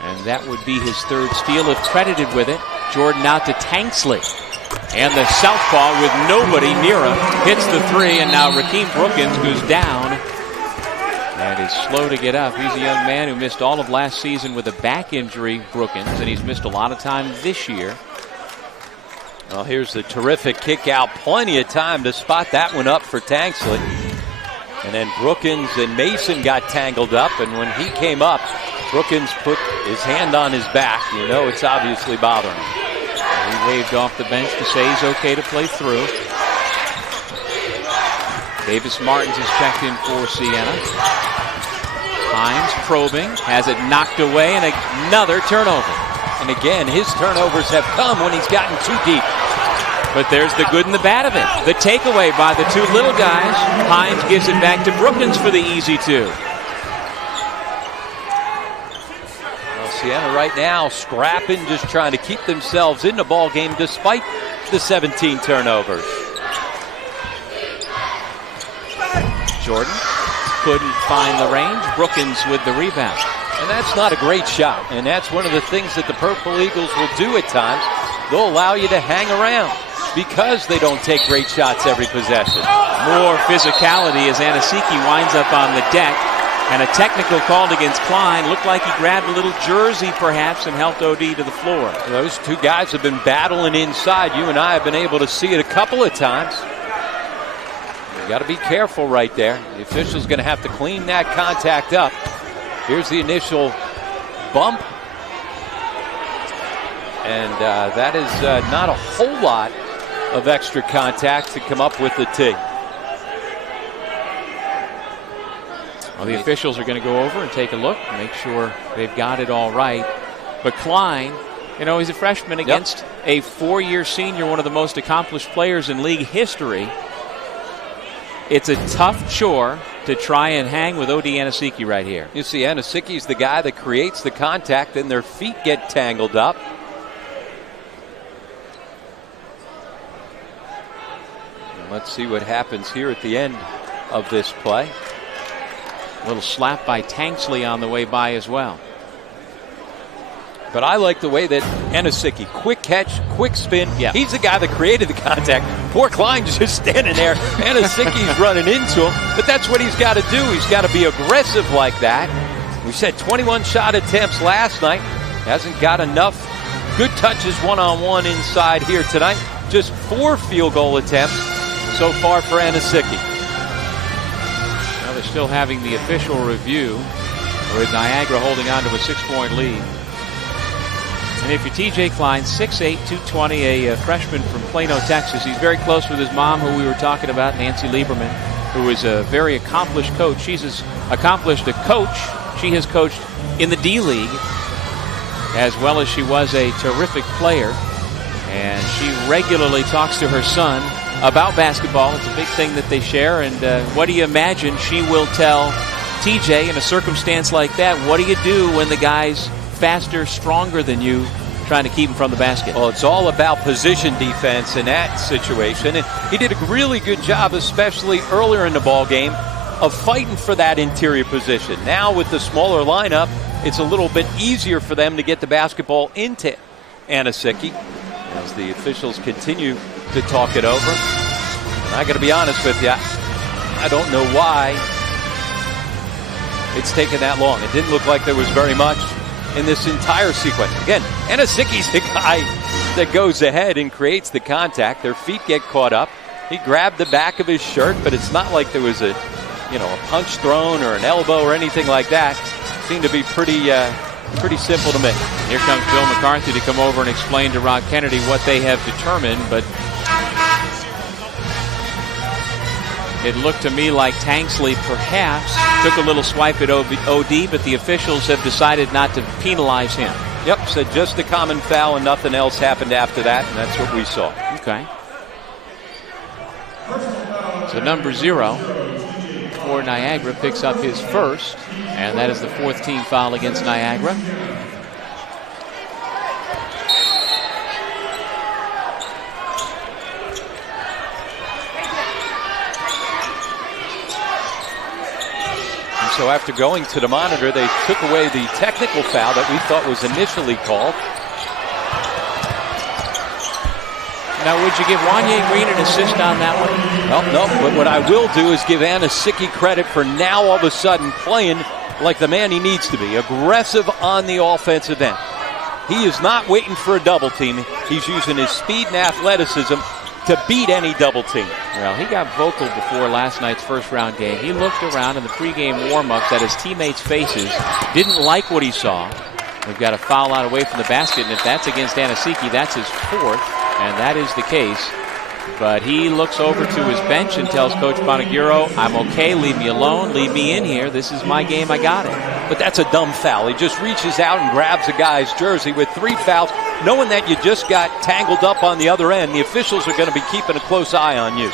And that would be his 3rd steal if credited with it. Jordan out to Tanksley. And the southpaw with nobody near him hits the 3. And now Rakeem Brookins goes down and is slow to get up. He's a young man who missed all of last season with a back injury, Brookins, and he's missed a lot of time this year. Well, here's the terrific kick out. Plenty of time to spot that one up for Tanksley. And then Brookins and Mason got tangled up, and when he came up, Brookins put his hand on his back. You know it's obviously bothering him. He waved off the bench to say he's okay to play through. Davis Martins is checked in for Siena. Himes probing, has it knocked away, and another turnover. And again, his turnovers have come when he's gotten too deep. But there's the good and the bad of it. The takeaway by the 2 little guys. Himes gives it back to Brookins for the easy 2. Well, Siena right now scrapping, just trying to keep themselves in the ball game despite the 17 turnovers. Jordan couldn't find the range. Brookins with the rebound. And that's not a great shot. And that's one of the things that the Purple Eagles will do at times. They'll allow you to hang around because they don't take great shots every possession. More physicality as Anosike winds up on the deck. And a technical called against Klein. Looked like he grabbed a little jersey perhaps and helped OD to the floor. Those 2 guys have been battling inside. You and I have been able to see it a couple of times. You got to be careful right there. The official's going to have to clean that contact up. Here's the initial bump. And that is not a whole lot of extra contact to come up with the T. Well, the officials are going to go over and take a look, make sure they've got it all right. But Klein, you know, he's a freshman against a 4-year senior, one of the most accomplished players in league history. It's a tough chore to try and hang with OD Anosike right here. You see, Anosike's the guy that creates the contact, and their feet get tangled up. And let's see what happens here at the end of this play. A little slap by Tanksley on the way by as well. But I like the way that Anosicki, quick catch, quick spin. Yeah. He's the guy that created the contact. Poor Klein's just standing there. Anosicki's running into him. But that's what he's got to do. He's got to be aggressive like that. We said 21 shot attempts last night. Hasn't got enough good touches one-on-one inside here tonight. Just 4 field goal attempts so far for Anosicki. Well, they're still having the official review with Niagara holding on to a 6-point lead. And if you're TJ Klein, 6'8", 220, a freshman from Plano, Texas. He's very close with his mom, who we were talking about, Nancy Lieberman, who is a very accomplished coach. She's as accomplished a coach. She has coached in the D-League, as well as she was a terrific player. And she regularly talks to her son about basketball. It's a big thing that they share. And what do you imagine she will tell TJ in a circumstance like that? What do you do when the guy's faster, stronger than you, trying to keep him from the basket? Well, it's all about position defense in that situation. And he did a really good job, especially earlier in the ball game, of fighting for that interior position. Now with the smaller lineup, it's a little bit easier for them to get the basketball into Anosicki as the officials continue to talk it over. And I got to be honest with you, I don't know why it's taken that long. It didn't look like there was very much in this entire sequence. Again, Anosicki's the guy that goes ahead and creates the contact. Their feet get caught up. He grabbed the back of his shirt, but it's not like there was a punch thrown or an elbow or anything like that. It seemed to be pretty simple to me. Here comes Bill McCarthy to come over and explain to Rod Kennedy what they have determined, but it looked to me like Tanksley perhaps took a little swipe at OD, but the officials have decided not to penalize him. Yep, said just a common foul and nothing else happened after that, and that's what we saw. Okay. So number 0 for Niagara picks up his first, and that is the 4th team foul against Niagara. So after going to the monitor, they took away the technical foul that we thought was initially called. Now, would you give Wanye Green an assist on that one? Well, no, but what I will do is give Anosicki credit for now all of a sudden playing like the man he needs to be, aggressive on the offensive end. He is not waiting for a double team. He's using his speed and athleticism to beat any double team. Well, he got vocal before last night's first-round game. He looked around in the pregame warm-ups at his teammates' faces, didn't like what he saw. We've got a foul out away from the basket, and if that's against Anosicki, that's his 4th, and that is the case. But he looks over to his bench and tells Coach Bonaguro, I'm okay, leave me alone, leave me in here. This is my game, I got it. But that's a dumb foul. He just reaches out and grabs a guy's jersey with 3 fouls, knowing that you just got tangled up on the other end. The officials are going to be keeping a close eye on you.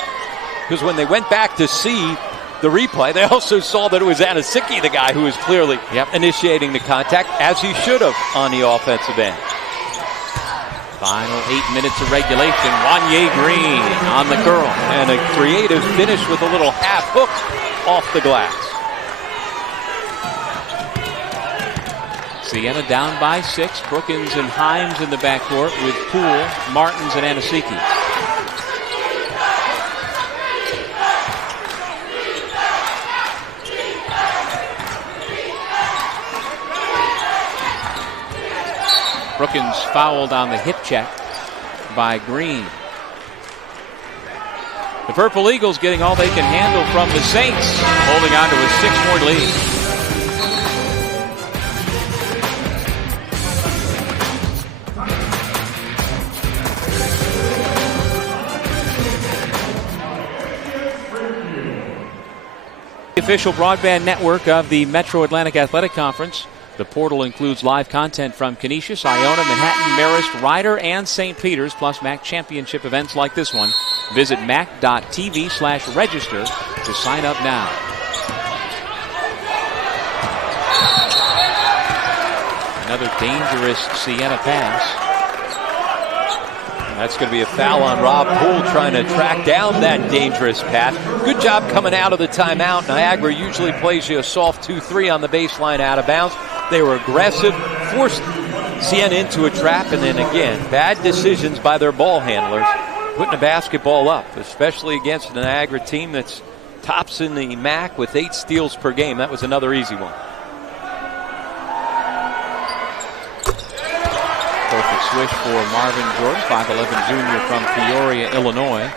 Because when they went back to see the replay, they also saw that it was Anosicki, the guy who was clearly initiating the contact, as he should have on the offensive end. Final 8 minutes of regulation. Wanye Green on the curl. And a creative finish with a little half hook off the glass. Siena down by 6. Brookins and Himes in the backcourt with Poole, Martins, and Anosicki. Brookins fouled on the hip check by Green. The Purple Eagles getting all they can handle from the Saints, holding on to a 6-point lead. The official broadband network of the Metro Atlantic Athletic Conference. The portal includes live content from Canisius, Iona, Manhattan, Marist, Ryder, and St. Peter's, plus MAAC championship events like this one. Visit maac.tv/register to sign up now. Another dangerous Siena pass. That's going to be a foul on Rob Poole, trying to track down that dangerous pass. Good job coming out of the timeout. Niagara usually plays you a soft 2-3 on the baseline out of bounds. They were aggressive, forced Siena into a trap, and then again, bad decisions by their ball handlers putting the basketball up, especially against the Niagara team that's tops in the MAAC with 8 steals per game. That was another easy one. Perfect switch for Marvin Jordan, 5'11" junior from Peoria, Illinois.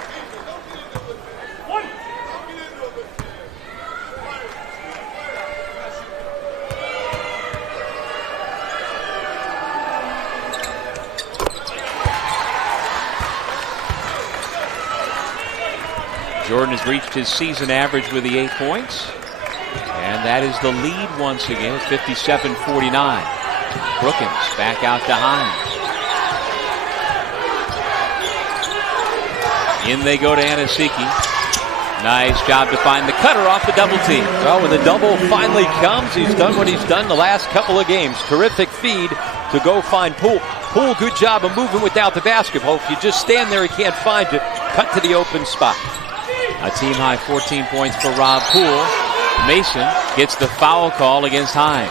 Jordan has reached his season average with the 8 points. And that is the lead once again, 57-49. Brookins back out to Hines. In they go to Anasiki. Nice job to find the cutter off the double team. Well, when the double finally comes, he's done what he's done the last couple of games. Terrific feed to go find Poole. Poole, good job of moving without the basketball. If you just stand there, he can't find you. Cut to the open spot. A team high 14 points for Rob Poole. Mason gets the foul call against Hines.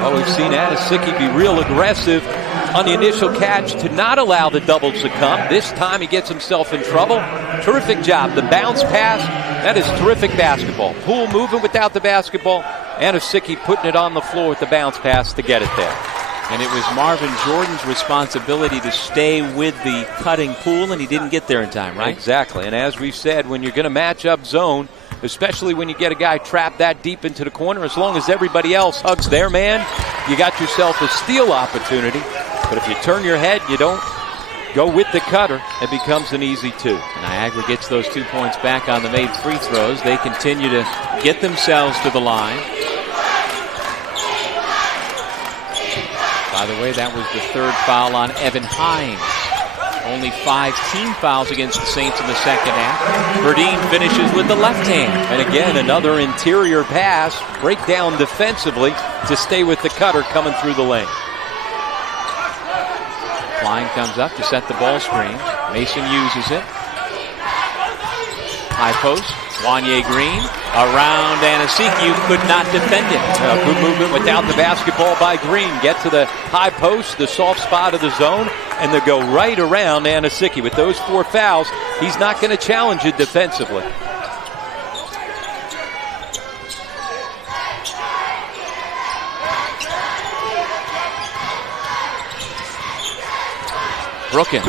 Well, we've seen Anasiki be real aggressive on the initial catch to not allow the doubles to come. This time he gets himself in trouble. Terrific job. The bounce pass, that is terrific basketball. Poole moving without the basketball. Anasiki putting it on the floor with the bounce pass to get it there. And it was Marvin Jordan's responsibility to stay with the cutting Poole, and he didn't get there in time, right? Exactly. And as we said, when you're going to match up zone, especially when you get a guy trapped that deep into the corner, as long as everybody else hugs their man, you got yourself a steal opportunity. But if you turn your head, you don't go with the cutter, it becomes an easy 2. Niagara gets those 2 points back on the made free throws. They continue to get themselves to the line. By the way, that was the 3rd foul on Evan Hines. Only 5 team fouls against the Saints in the second half. Verdeen finishes with the left hand. And again, another interior pass, breakdown defensively to stay with the cutter coming through the lane. Klein comes up to set the ball screen. Mason uses it. High post. Wanye Green around Anasiki, could not defend it. Good movement without the basketball by Green. Get to the high post, the soft spot of the zone, and they go right around Anasiki. With those 4 fouls, he's not going to challenge it defensively. Brookins.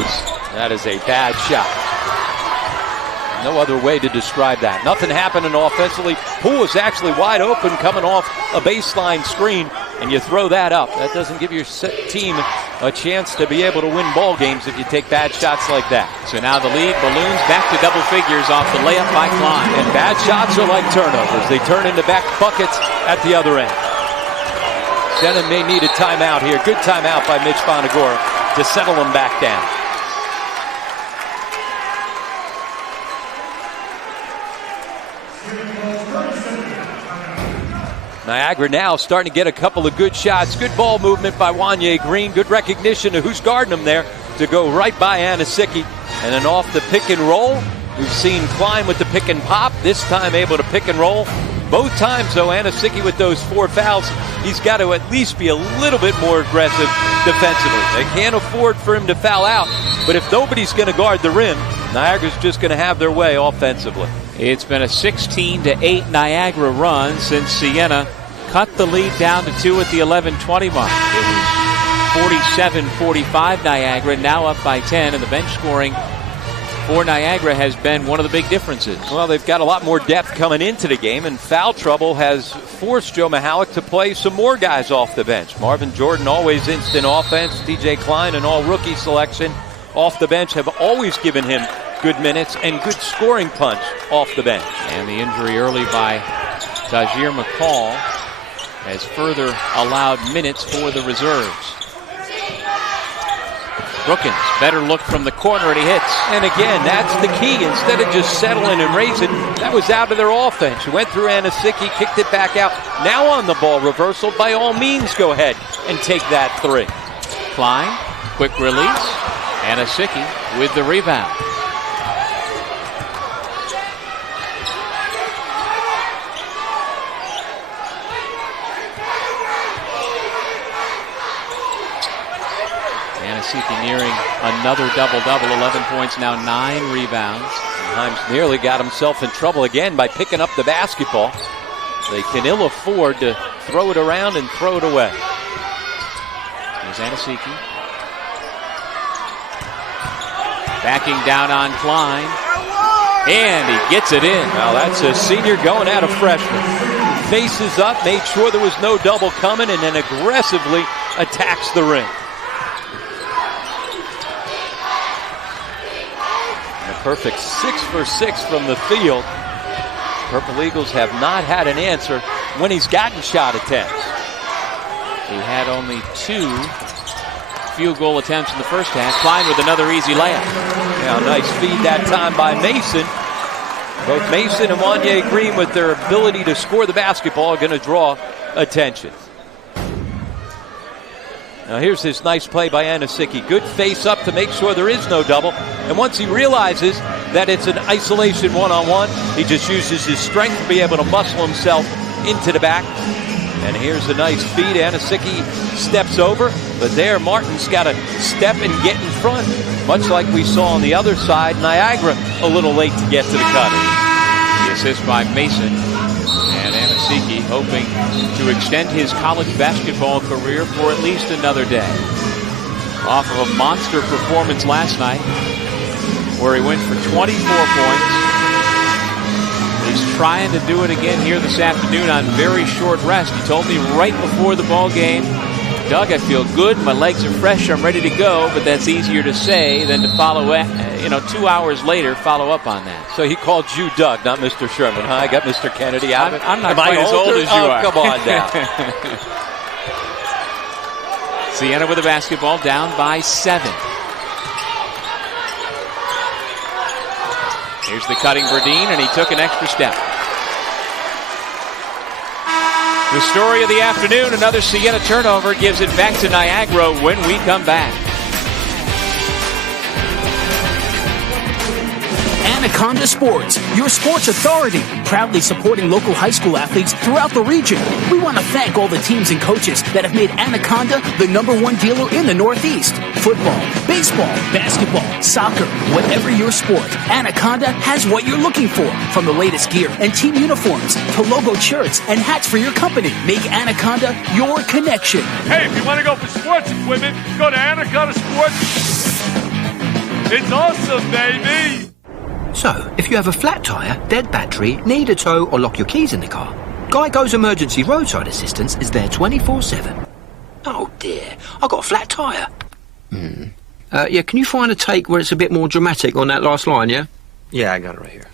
That is a bad shot. No other way to describe that. Nothing happening offensively. Poole is actually wide open coming off a baseline screen, and you throw that up. That doesn't give your team a chance to be able to win ball games if you take bad shots like that. So now the lead balloons back to double figures off the layup by Klein. And bad shots are like turnovers. They turn into back buckets at the other end. Siena may need a timeout here. Good timeout by Mitch Bonagora to settle them back down. Niagara now starting to get a couple of good shots. Good ball movement by Wanye Green. Good recognition of who's guarding him there to go right by Anasiki. And then off the pick and roll, we've seen Klein with the pick and pop. This time able to pick and roll. Both times, though, Anasiki with those 4 fouls, he's got to at least be a little bit more aggressive defensively. They can't afford for him to foul out. But if nobody's going to guard the rim, Niagara's just going to have their way offensively. It's been a 16-8 Niagara run since Siena cut the lead down to 2 at the 11:20 mark. It was 47-45 Niagara, now up by 10, and the bench scoring for Niagara has been one of the big differences. Well, they've got a lot more depth coming into the game, and foul trouble has forced Joe Mihalik to play some more guys off the bench. Marvin Jordan, always instant offense. DJ Klein, an all-rookie selection off the bench, have always given him good minutes and good scoring punch off the bench. And the injury early by Tajir McCall has further allowed minutes for the reserves. Brookins, better look from the corner, and he hits. And again, that's the key. Instead of just settling and raising, that was out of their offense. You went through Anasiki, kicked it back out. Now on the ball reversal, by all means, go ahead and take that 3. Klein, quick release. Anasiki with the rebound. Anasiki nearing another double-double, 11 points now, 9 rebounds. Himes nearly got himself in trouble again by picking up the basketball. They can ill afford to throw it around and throw it away. Here's Anasiki. Backing down on Klein. And he gets it in. Now that's a senior going at a freshman. Faces up, made sure there was no double coming, and then aggressively attacks the rim. And a perfect 6 for 6 from the field. Purple Eagles have not had an answer when he's gotten shot attempts. He had only 2 field goal attempts in the first half. Klein with another easy layup. Now, nice feed that time by Mason. Both Mason and Wanye Green, with their ability to score the basketball, are going to draw attention. Now here's this nice play by Anasiki. Good face up to make sure there is no double. And once he realizes that it's an isolation one-on-one, he just uses his strength to be able to muscle himself into the back. And here's a nice feed. Anasiki steps over, but there Martin's got to step and get in front, much like we saw on the other side. Niagara a little late to get to the cutter. The assist by Mason, and Anasiki hoping to extend his college basketball career for at least another day. Off of a monster performance last night, where he went for 24 points. He's trying to do it again here this afternoon on very short rest. He told me right before the ball game, Doug, I feel good. My legs are fresh. I'm ready to go. But that's easier to say than to follow up, 2 hours later, follow up on that. So he called you Doug, not Mr. Sherman. Huh? I got Mr. Kennedy out. I'm not quite as old as you are. Come on now. Siena with the basketball, down by 7. Here's the cutting Berdine, and he took an extra step. The story of the afternoon, another Siena turnover, gives it back to Niagara when we come back. Anaconda Sports, your sports authority, proudly supporting local high school athletes throughout the region. We want to thank all the teams and coaches that have made Anaconda the #1 dealer in the Northeast. Football, baseball, basketball, soccer, whatever your sport, Anaconda has what you're looking for. From the latest gear and team uniforms to logo shirts and hats for your company. Make Anaconda your connection. Hey, if you want to go for sports equipment, go to Anaconda Sports. It's awesome, baby. So, if you have a flat tyre, dead battery, need a tow or lock your keys in the car, Geico's emergency roadside assistance is there 24/7. Oh dear, I've got a flat tyre. Yeah, can you find a take where it's a bit more dramatic on that last line, yeah? Yeah, I got it right here.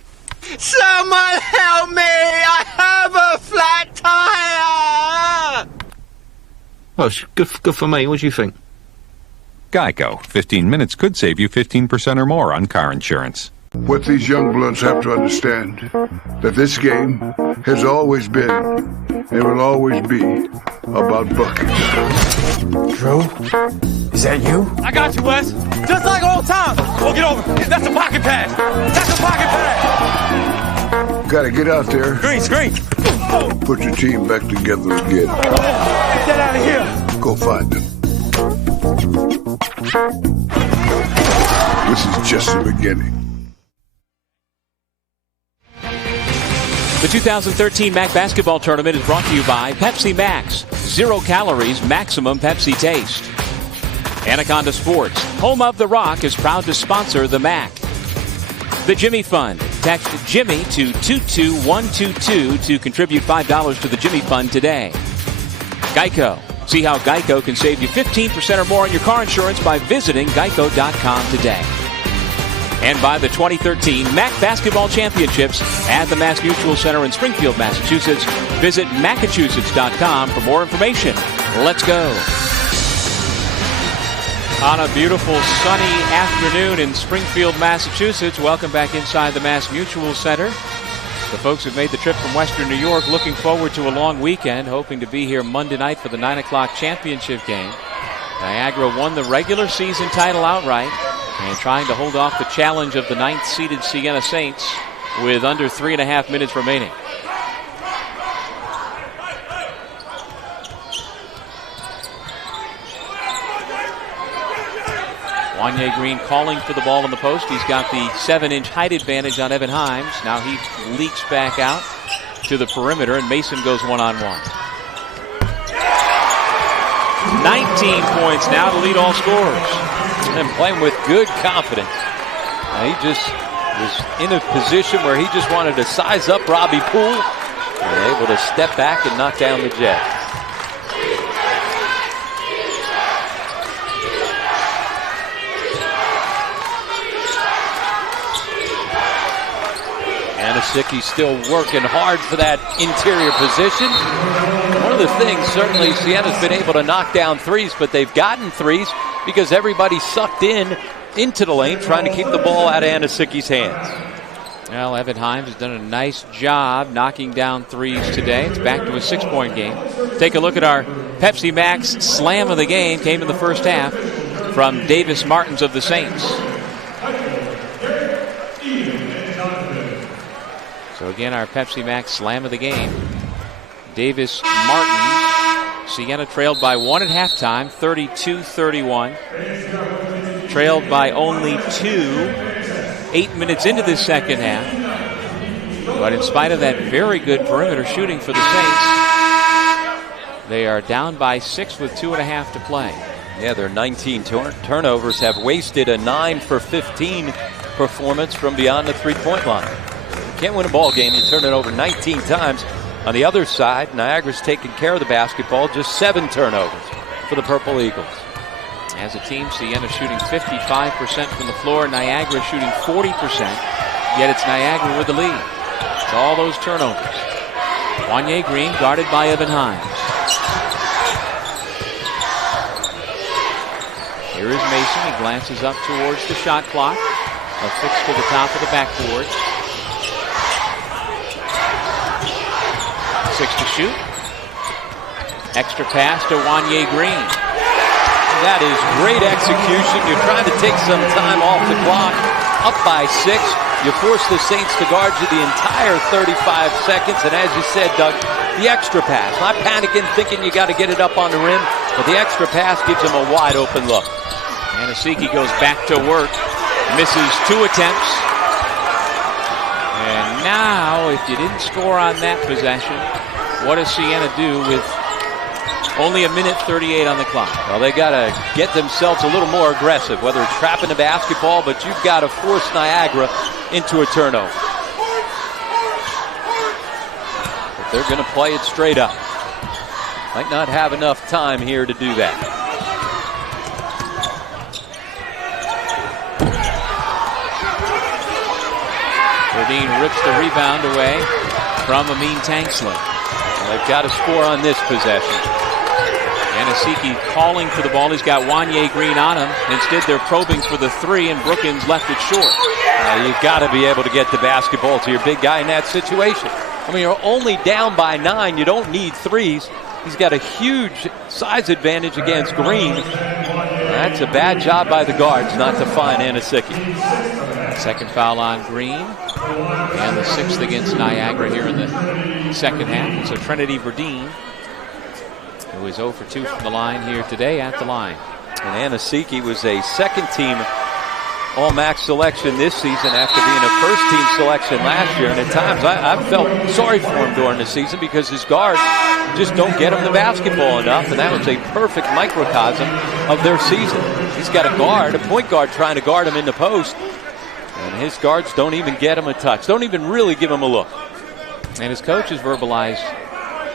Someone help me! I have a flat tyre! Oh, it's good for me. What do you think? Geico. 15 minutes could save you 15% or more on car insurance. What these young bloods have to understand, that this game has always been and will always be about buckets. Drew, is that you? I got you, Wes. Just like old times. Oh, get over. That's a pocket pass. That's a pocket pass. Gotta get out there. Screen. Put your team back together again. Get that out of here. Go find them. This is just the beginning. The 2013 MAAC basketball tournament is brought to you by Pepsi Max. 0 calories, maximum Pepsi taste. Anaconda Sports, home of the Rock, is proud to sponsor the MAAC. The Jimmy Fund. Text Jimmy to 22122 to contribute $5 to the Jimmy Fund today. Geico. See how Geico can save you 15% or more on your car insurance by visiting geico.com today. And by the 2013 MAAC Basketball Championships at the Mass Mutual Center in Springfield, Massachusetts. Visit Massachusetts.com for more information. Let's go. On a beautiful sunny afternoon in Springfield, Massachusetts, welcome back inside the Mass Mutual Center. The folks who've made the trip from Western New York looking forward to a long weekend, hoping to be here Monday night for the 9 o'clock championship game. Niagara won the regular season title outright and trying to hold off the challenge of the 9th-seeded Siena Saints with under 3.5 minutes remaining. Wanye Green calling for the ball in the post. He's got the 7-inch height advantage on Evan Himes. Now he leaks back out to the perimeter, and Mason goes one-on-one. 19 points now to lead all scorers. And playing with good confidence. He just was in a position where he just wanted to size up Robbie Poole, and able to step back and knock down the Jet. Anasicki still working hard for that interior position. One of the things, certainly, Siena's been able to knock down threes, but they've gotten threes because everybody sucked into the lane trying to keep the ball out of Anasicki's hands. Well, Evan Himes has done a nice job knocking down threes today. It's back to a 6-point game. Take a look at our Pepsi Max slam of the game. Came in the first half from Davis Martins of the Saints. So again, our Pepsi Max slam of the game. Davis Martins. Siena trailed by 1 at halftime, 32-31. Trailed by only 2, 8 minutes into this second half. But in spite of that very good perimeter shooting for the Saints, they are down by 6 with 2.5 to play. Yeah, their 19 turnovers have wasted a 9 for 15 performance from beyond the three-point line. You can't win a ball game, you turn it over 19 times. On the other side, Niagara's taking care of the basketball, just 7 turnovers for the Purple Eagles. As a team, Siena shooting 55% from the floor, Niagara shooting 40%, yet it's Niagara with the lead. It's all those turnovers. Wanye Green guarded by Evan Himes. Here is Mason. He glances up towards the shot clock. Affixed to the top of the backboard. 6 to shoot. Extra pass to Wanye Green. That is great execution. You're trying to take some time off the clock. Up by 6. You force the Saints to guard you the entire 35 seconds. And as you said, Doug, the extra pass. Not panicking, thinking you got to get it up on the rim. But the extra pass gives him a wide open look. Anasicki goes back to work. Misses 2 attempts. And now, if you didn't score on that possession, what does Siena do with only a minute 38 on the clock? Well, they got to get themselves a little more aggressive, whether it's trapping the basketball, but you've got to force Niagara into a turnover. But they're going to play it straight up. Might not have enough time here to do that. Verdine rips the rebound away from Amin Tanksley. They've got to score on this possession. Anasicki calling for the ball. He's got Wanye Green on him. Instead, they're probing for the 3, and Brookins left it short. You've got to be able to get the basketball to your big guy in that situation. I mean, you're only down by 9. You don't need threes. He's got a huge size advantage against Green. That's a bad job by the guards not to find Anasicki. Second foul on Green, and the 6th against Niagara here in the second half. And so Trinity Verdine, who is 0 for 2 from the line here today, at the line. And Anasicki was a second-team All-MAAC selection this season after being a first-team selection last year. And at times, I felt sorry for him during the season because his guards just don't get him the basketball enough. And that was a perfect microcosm of their season. He's got a guard, a point guard, trying to guard him in the post. And his guards don't even get him a touch, don't even really give him a look. And his coach has verbalized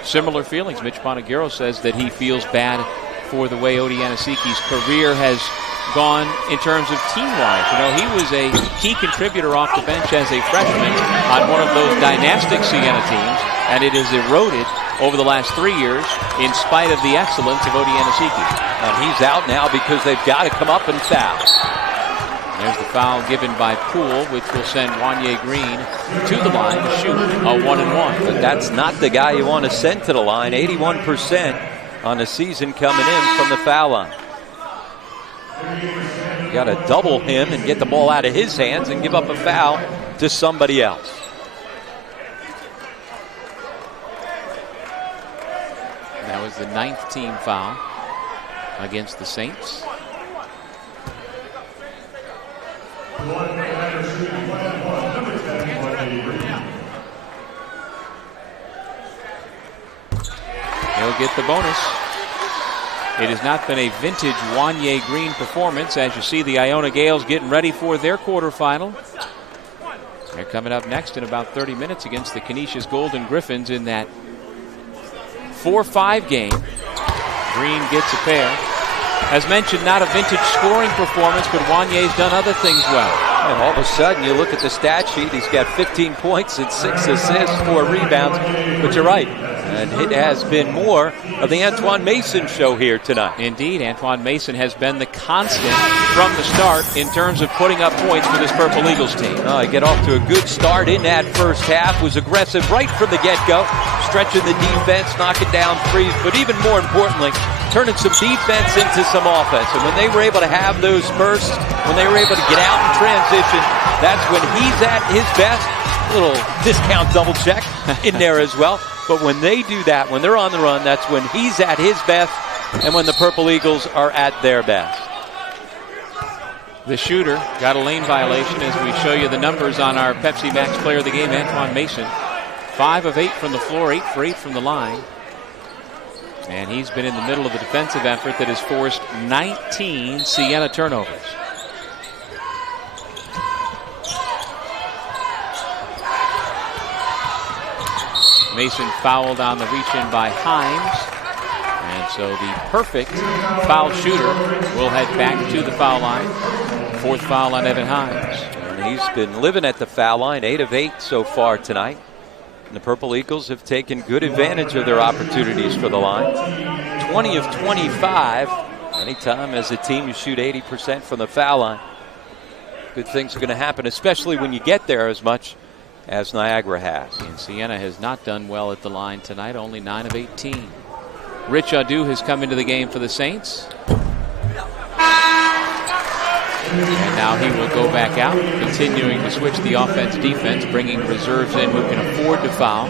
similar feelings. Mitch Bonagiro says that he feels bad for the way Odi Anasicki's career has gone in terms of team-wise. You know, he was a key contributor off the bench as a freshman on one of those dynastic Siena teams, and it has eroded over the last 3 years in spite of the excellence of Odi Anasicki. And he's out now because they've got to come up and foul. There's the foul given by Poole, which will send Wanye Green to the line to shoot a 1-and-1. But that's not the guy you want to send to the line. 81% on the season coming in from the foul line. You got to double him and get the ball out of his hands and give up a foul to somebody else. That was the 9th team foul against the Saints. He'll get the bonus. It has not been a vintage Wanye Green performance, as you see the Iona Gales getting ready for their quarterfinal. They're coming up next in about 30 minutes against the Canisius Golden Griffins in that 4-5 game. Green gets a pair. As mentioned, not a vintage scoring performance, but Wanye's done other things well. And all of a sudden, you look at the stat sheet, he's got 15 points and 6 assists, 4 rebounds. But you're right, and it has been more of the Antoine Mason show here tonight. Indeed, Antoine Mason has been the constant from the start in terms of putting up points for this Purple Eagles team. I get off to a good start in that first half, was aggressive right from the get-go, stretching the defense, knocking down threes, but even more importantly, turning some defense into some offense. And when they were able to have those bursts, when they were able to get out in transition, that's when he's at his best. A little discount double check in there as well. But when they do that, when they're on the run, that's when he's at his best and when the Purple Eagles are at their best. The shooter got a lane violation as we show you the numbers on our Pepsi Max player of the game, Antoine Mason. 5 of 8 from the floor, 8 for 8 from the line. And he's been in the middle of the defensive effort that has forced 19 Siena turnovers. Mason fouled on the reach-in by Himes. And so the perfect foul shooter will head back to the foul line. 4th foul on Evan Himes. And he's been living at the foul line, 8 of 8 so far tonight. And the Purple Eagles have taken good advantage of their opportunities for the line. 20 of 25. Anytime as a team you shoot 80% from the foul line, good things are going to happen, especially when you get there as much as Niagara has. And Siena has not done well at the line tonight, only 9 of 18. Rich Adu has come into the game for the Saints. And now he will go back out, continuing to switch the offense-defense, bringing reserves in who can afford to foul,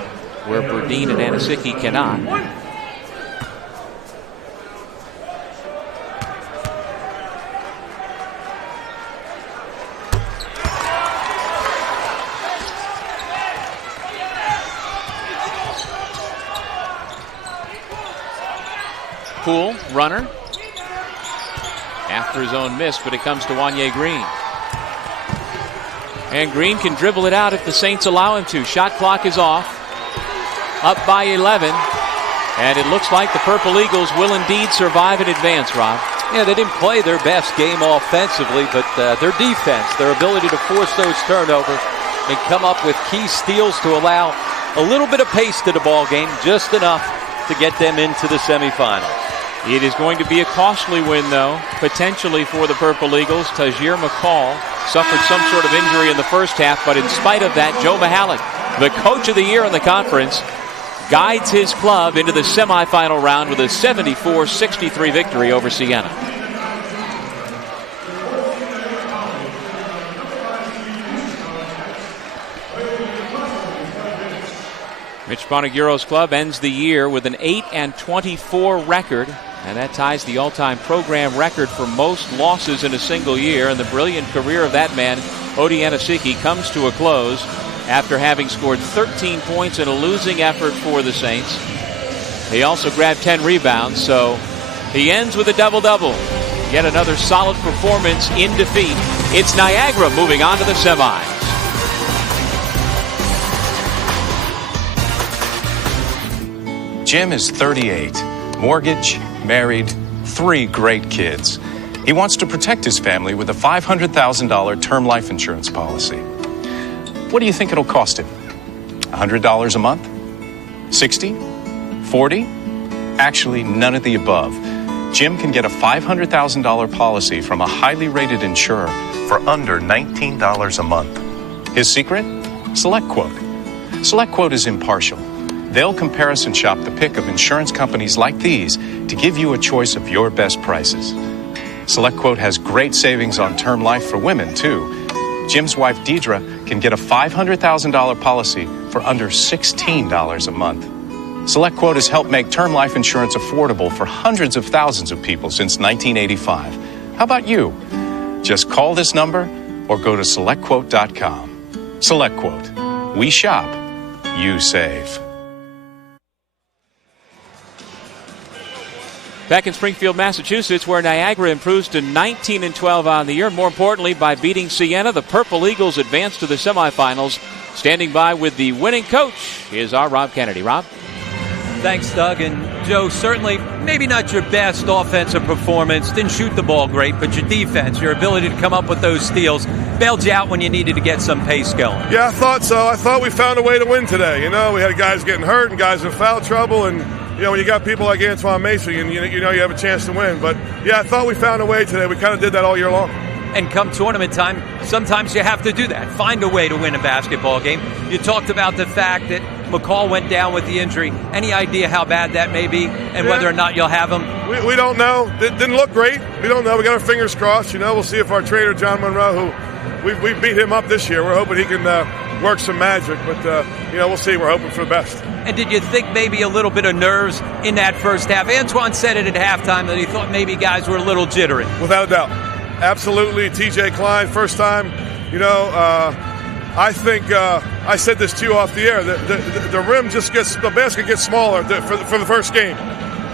where Burdine and Anisiki cannot. Poole, runner. After his own miss, but it comes to Wanye Green. And Green can dribble it out if the Saints allow him to. Shot clock is off. Up by 11. And it looks like the Purple Eagles will indeed survive and advance, Rob. Yeah, they didn't play their best game offensively, but their defense, their ability to force those turnovers and come up with key steals to allow a little bit of pace to the ball game, just enough to get them into the semifinals. It is going to be a costly win, though, potentially for the Purple Eagles. Tajir McCall suffered some sort of injury in the first half, but in spite of that, Joe Mihalik, the coach of the year in the conference, guides his club into the semifinal round with a 74-63 victory over Siena. Mitch Bonaguro's club ends the year with an 8-24 record, and that ties the all-time program record for most losses in a single year. And the brilliant career of that man, Odi Anisiki, comes to a close after having scored 13 points in a losing effort for the Saints. He also grabbed 10 rebounds, so he ends with a double-double. Yet another solid performance in defeat. It's Niagara moving on to the semis. Jim is 38, mortgage, married, 3 great kids. He wants to protect his family with a $500,000 term life insurance policy. What do you think it'll cost him? $100 a month? 60? 40? Actually, none of the above. Jim can get a $500,000 policy from a highly rated insurer for under $19 a month. His secret? SelectQuote. SelectQuote is impartial. They'll comparison shop the pick of insurance companies like these to give you a choice of your best prices. SelectQuote has great savings on term life for women, too. Jim's wife, Deidre, can get a $500,000 policy for under $16 a month. SelectQuote has helped make term life insurance affordable for hundreds of thousands of people since 1985. How about you? Just call this number or go to SelectQuote.com. SelectQuote. We shop. You save. Back in Springfield, Massachusetts, where Niagara improves to 19-12 on the year. More importantly, by beating Siena, the Purple Eagles advance to the semifinals. Standing by with the winning coach is our Rob Kennedy. Rob? Thanks, Doug. And Joe, certainly maybe not your best offensive performance. Didn't shoot the ball great, but your defense, your ability to come up with those steals, bailed you out when you needed to get some pace going. Yeah, I thought so. I thought we found a way to win today. You know, we had guys getting hurt and guys in foul trouble, and you know, when you got people like Antoine Mason, you know you have a chance to win. But, yeah, I thought we found a way today. We kind of did that all year long. And come tournament time, sometimes you have to do that. Find a way to win a basketball game. You talked about the fact that McCall went down with the injury. Any idea how bad that may be and whether or not you'll have him? We don't know. It didn't look great. We don't know. We got our fingers crossed. You know, we'll see if our trainer, John Monroe, who we beat him up this year. We're hoping he can work some magic. But, you know, we'll see. We're hoping for the best. And did you think maybe a little bit of nerves in that first half? Antoine said it at halftime that he thought maybe guys were a little jittery. Without a doubt. Absolutely. TJ Klein, first time. You know, I think I said this to you off the air. The rim just the basket gets smaller for the first game.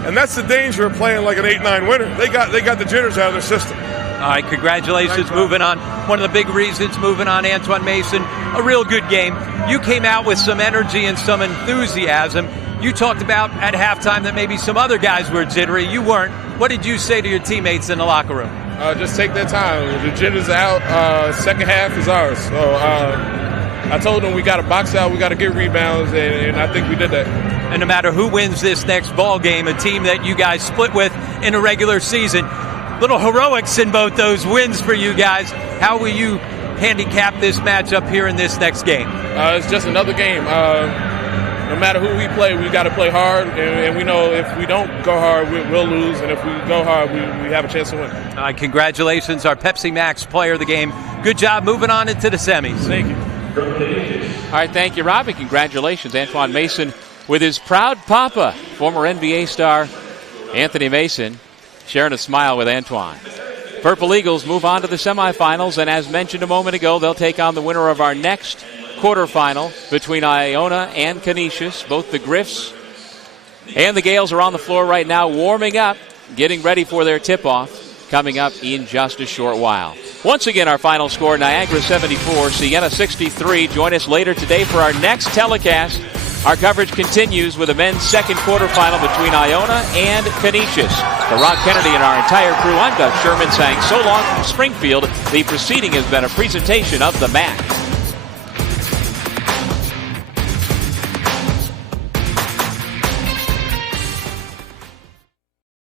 And that's the danger of playing like an 8-9 winner. They got the jitters out of their system. All right, congratulations. Moving on. One of the big reasons moving on, Antoine Mason, a real good game. You came out with some energy and some enthusiasm. You talked about at halftime that maybe some other guys were jittery. You weren't. What did you say to your teammates in the locker room? Just take their time. The jitters out. Second half is ours. So I told them we got to box out. We got to get rebounds, and I think we did that. And no matter who wins this next ball game, a team that you guys split with in a regular season, little heroics in both those wins for you guys. How will you handicap this matchup here in this next game? It's just another game. No matter who we play, we got to play hard, and we know if we don't go hard, we'll lose, and if we go hard, we have a chance to win. All right, congratulations, our Pepsi Max player of the game. Good job moving on into the semis. Thank you. All right, thank you, Rob, and congratulations, Antoine Mason, with his proud papa, former NBA star Anthony Mason, sharing a smile with Antoine. Purple Eagles move on to the semifinals, and as mentioned a moment ago, they'll take on the winner of our next quarterfinal between Iona and Canisius. Both the Griffs and the Gales are on the floor right now, warming up, getting ready for their tip-off coming up in just a short while. Once again, our final score, Niagara 74, Siena 63. Join us later today for our next telecast. Our coverage continues with a men's second quarterfinal between Iona and Canisius. For Rob Kennedy and our entire crew, I'm Doug Sherman saying so long from Springfield. The proceeding has been a presentation of the MAAC.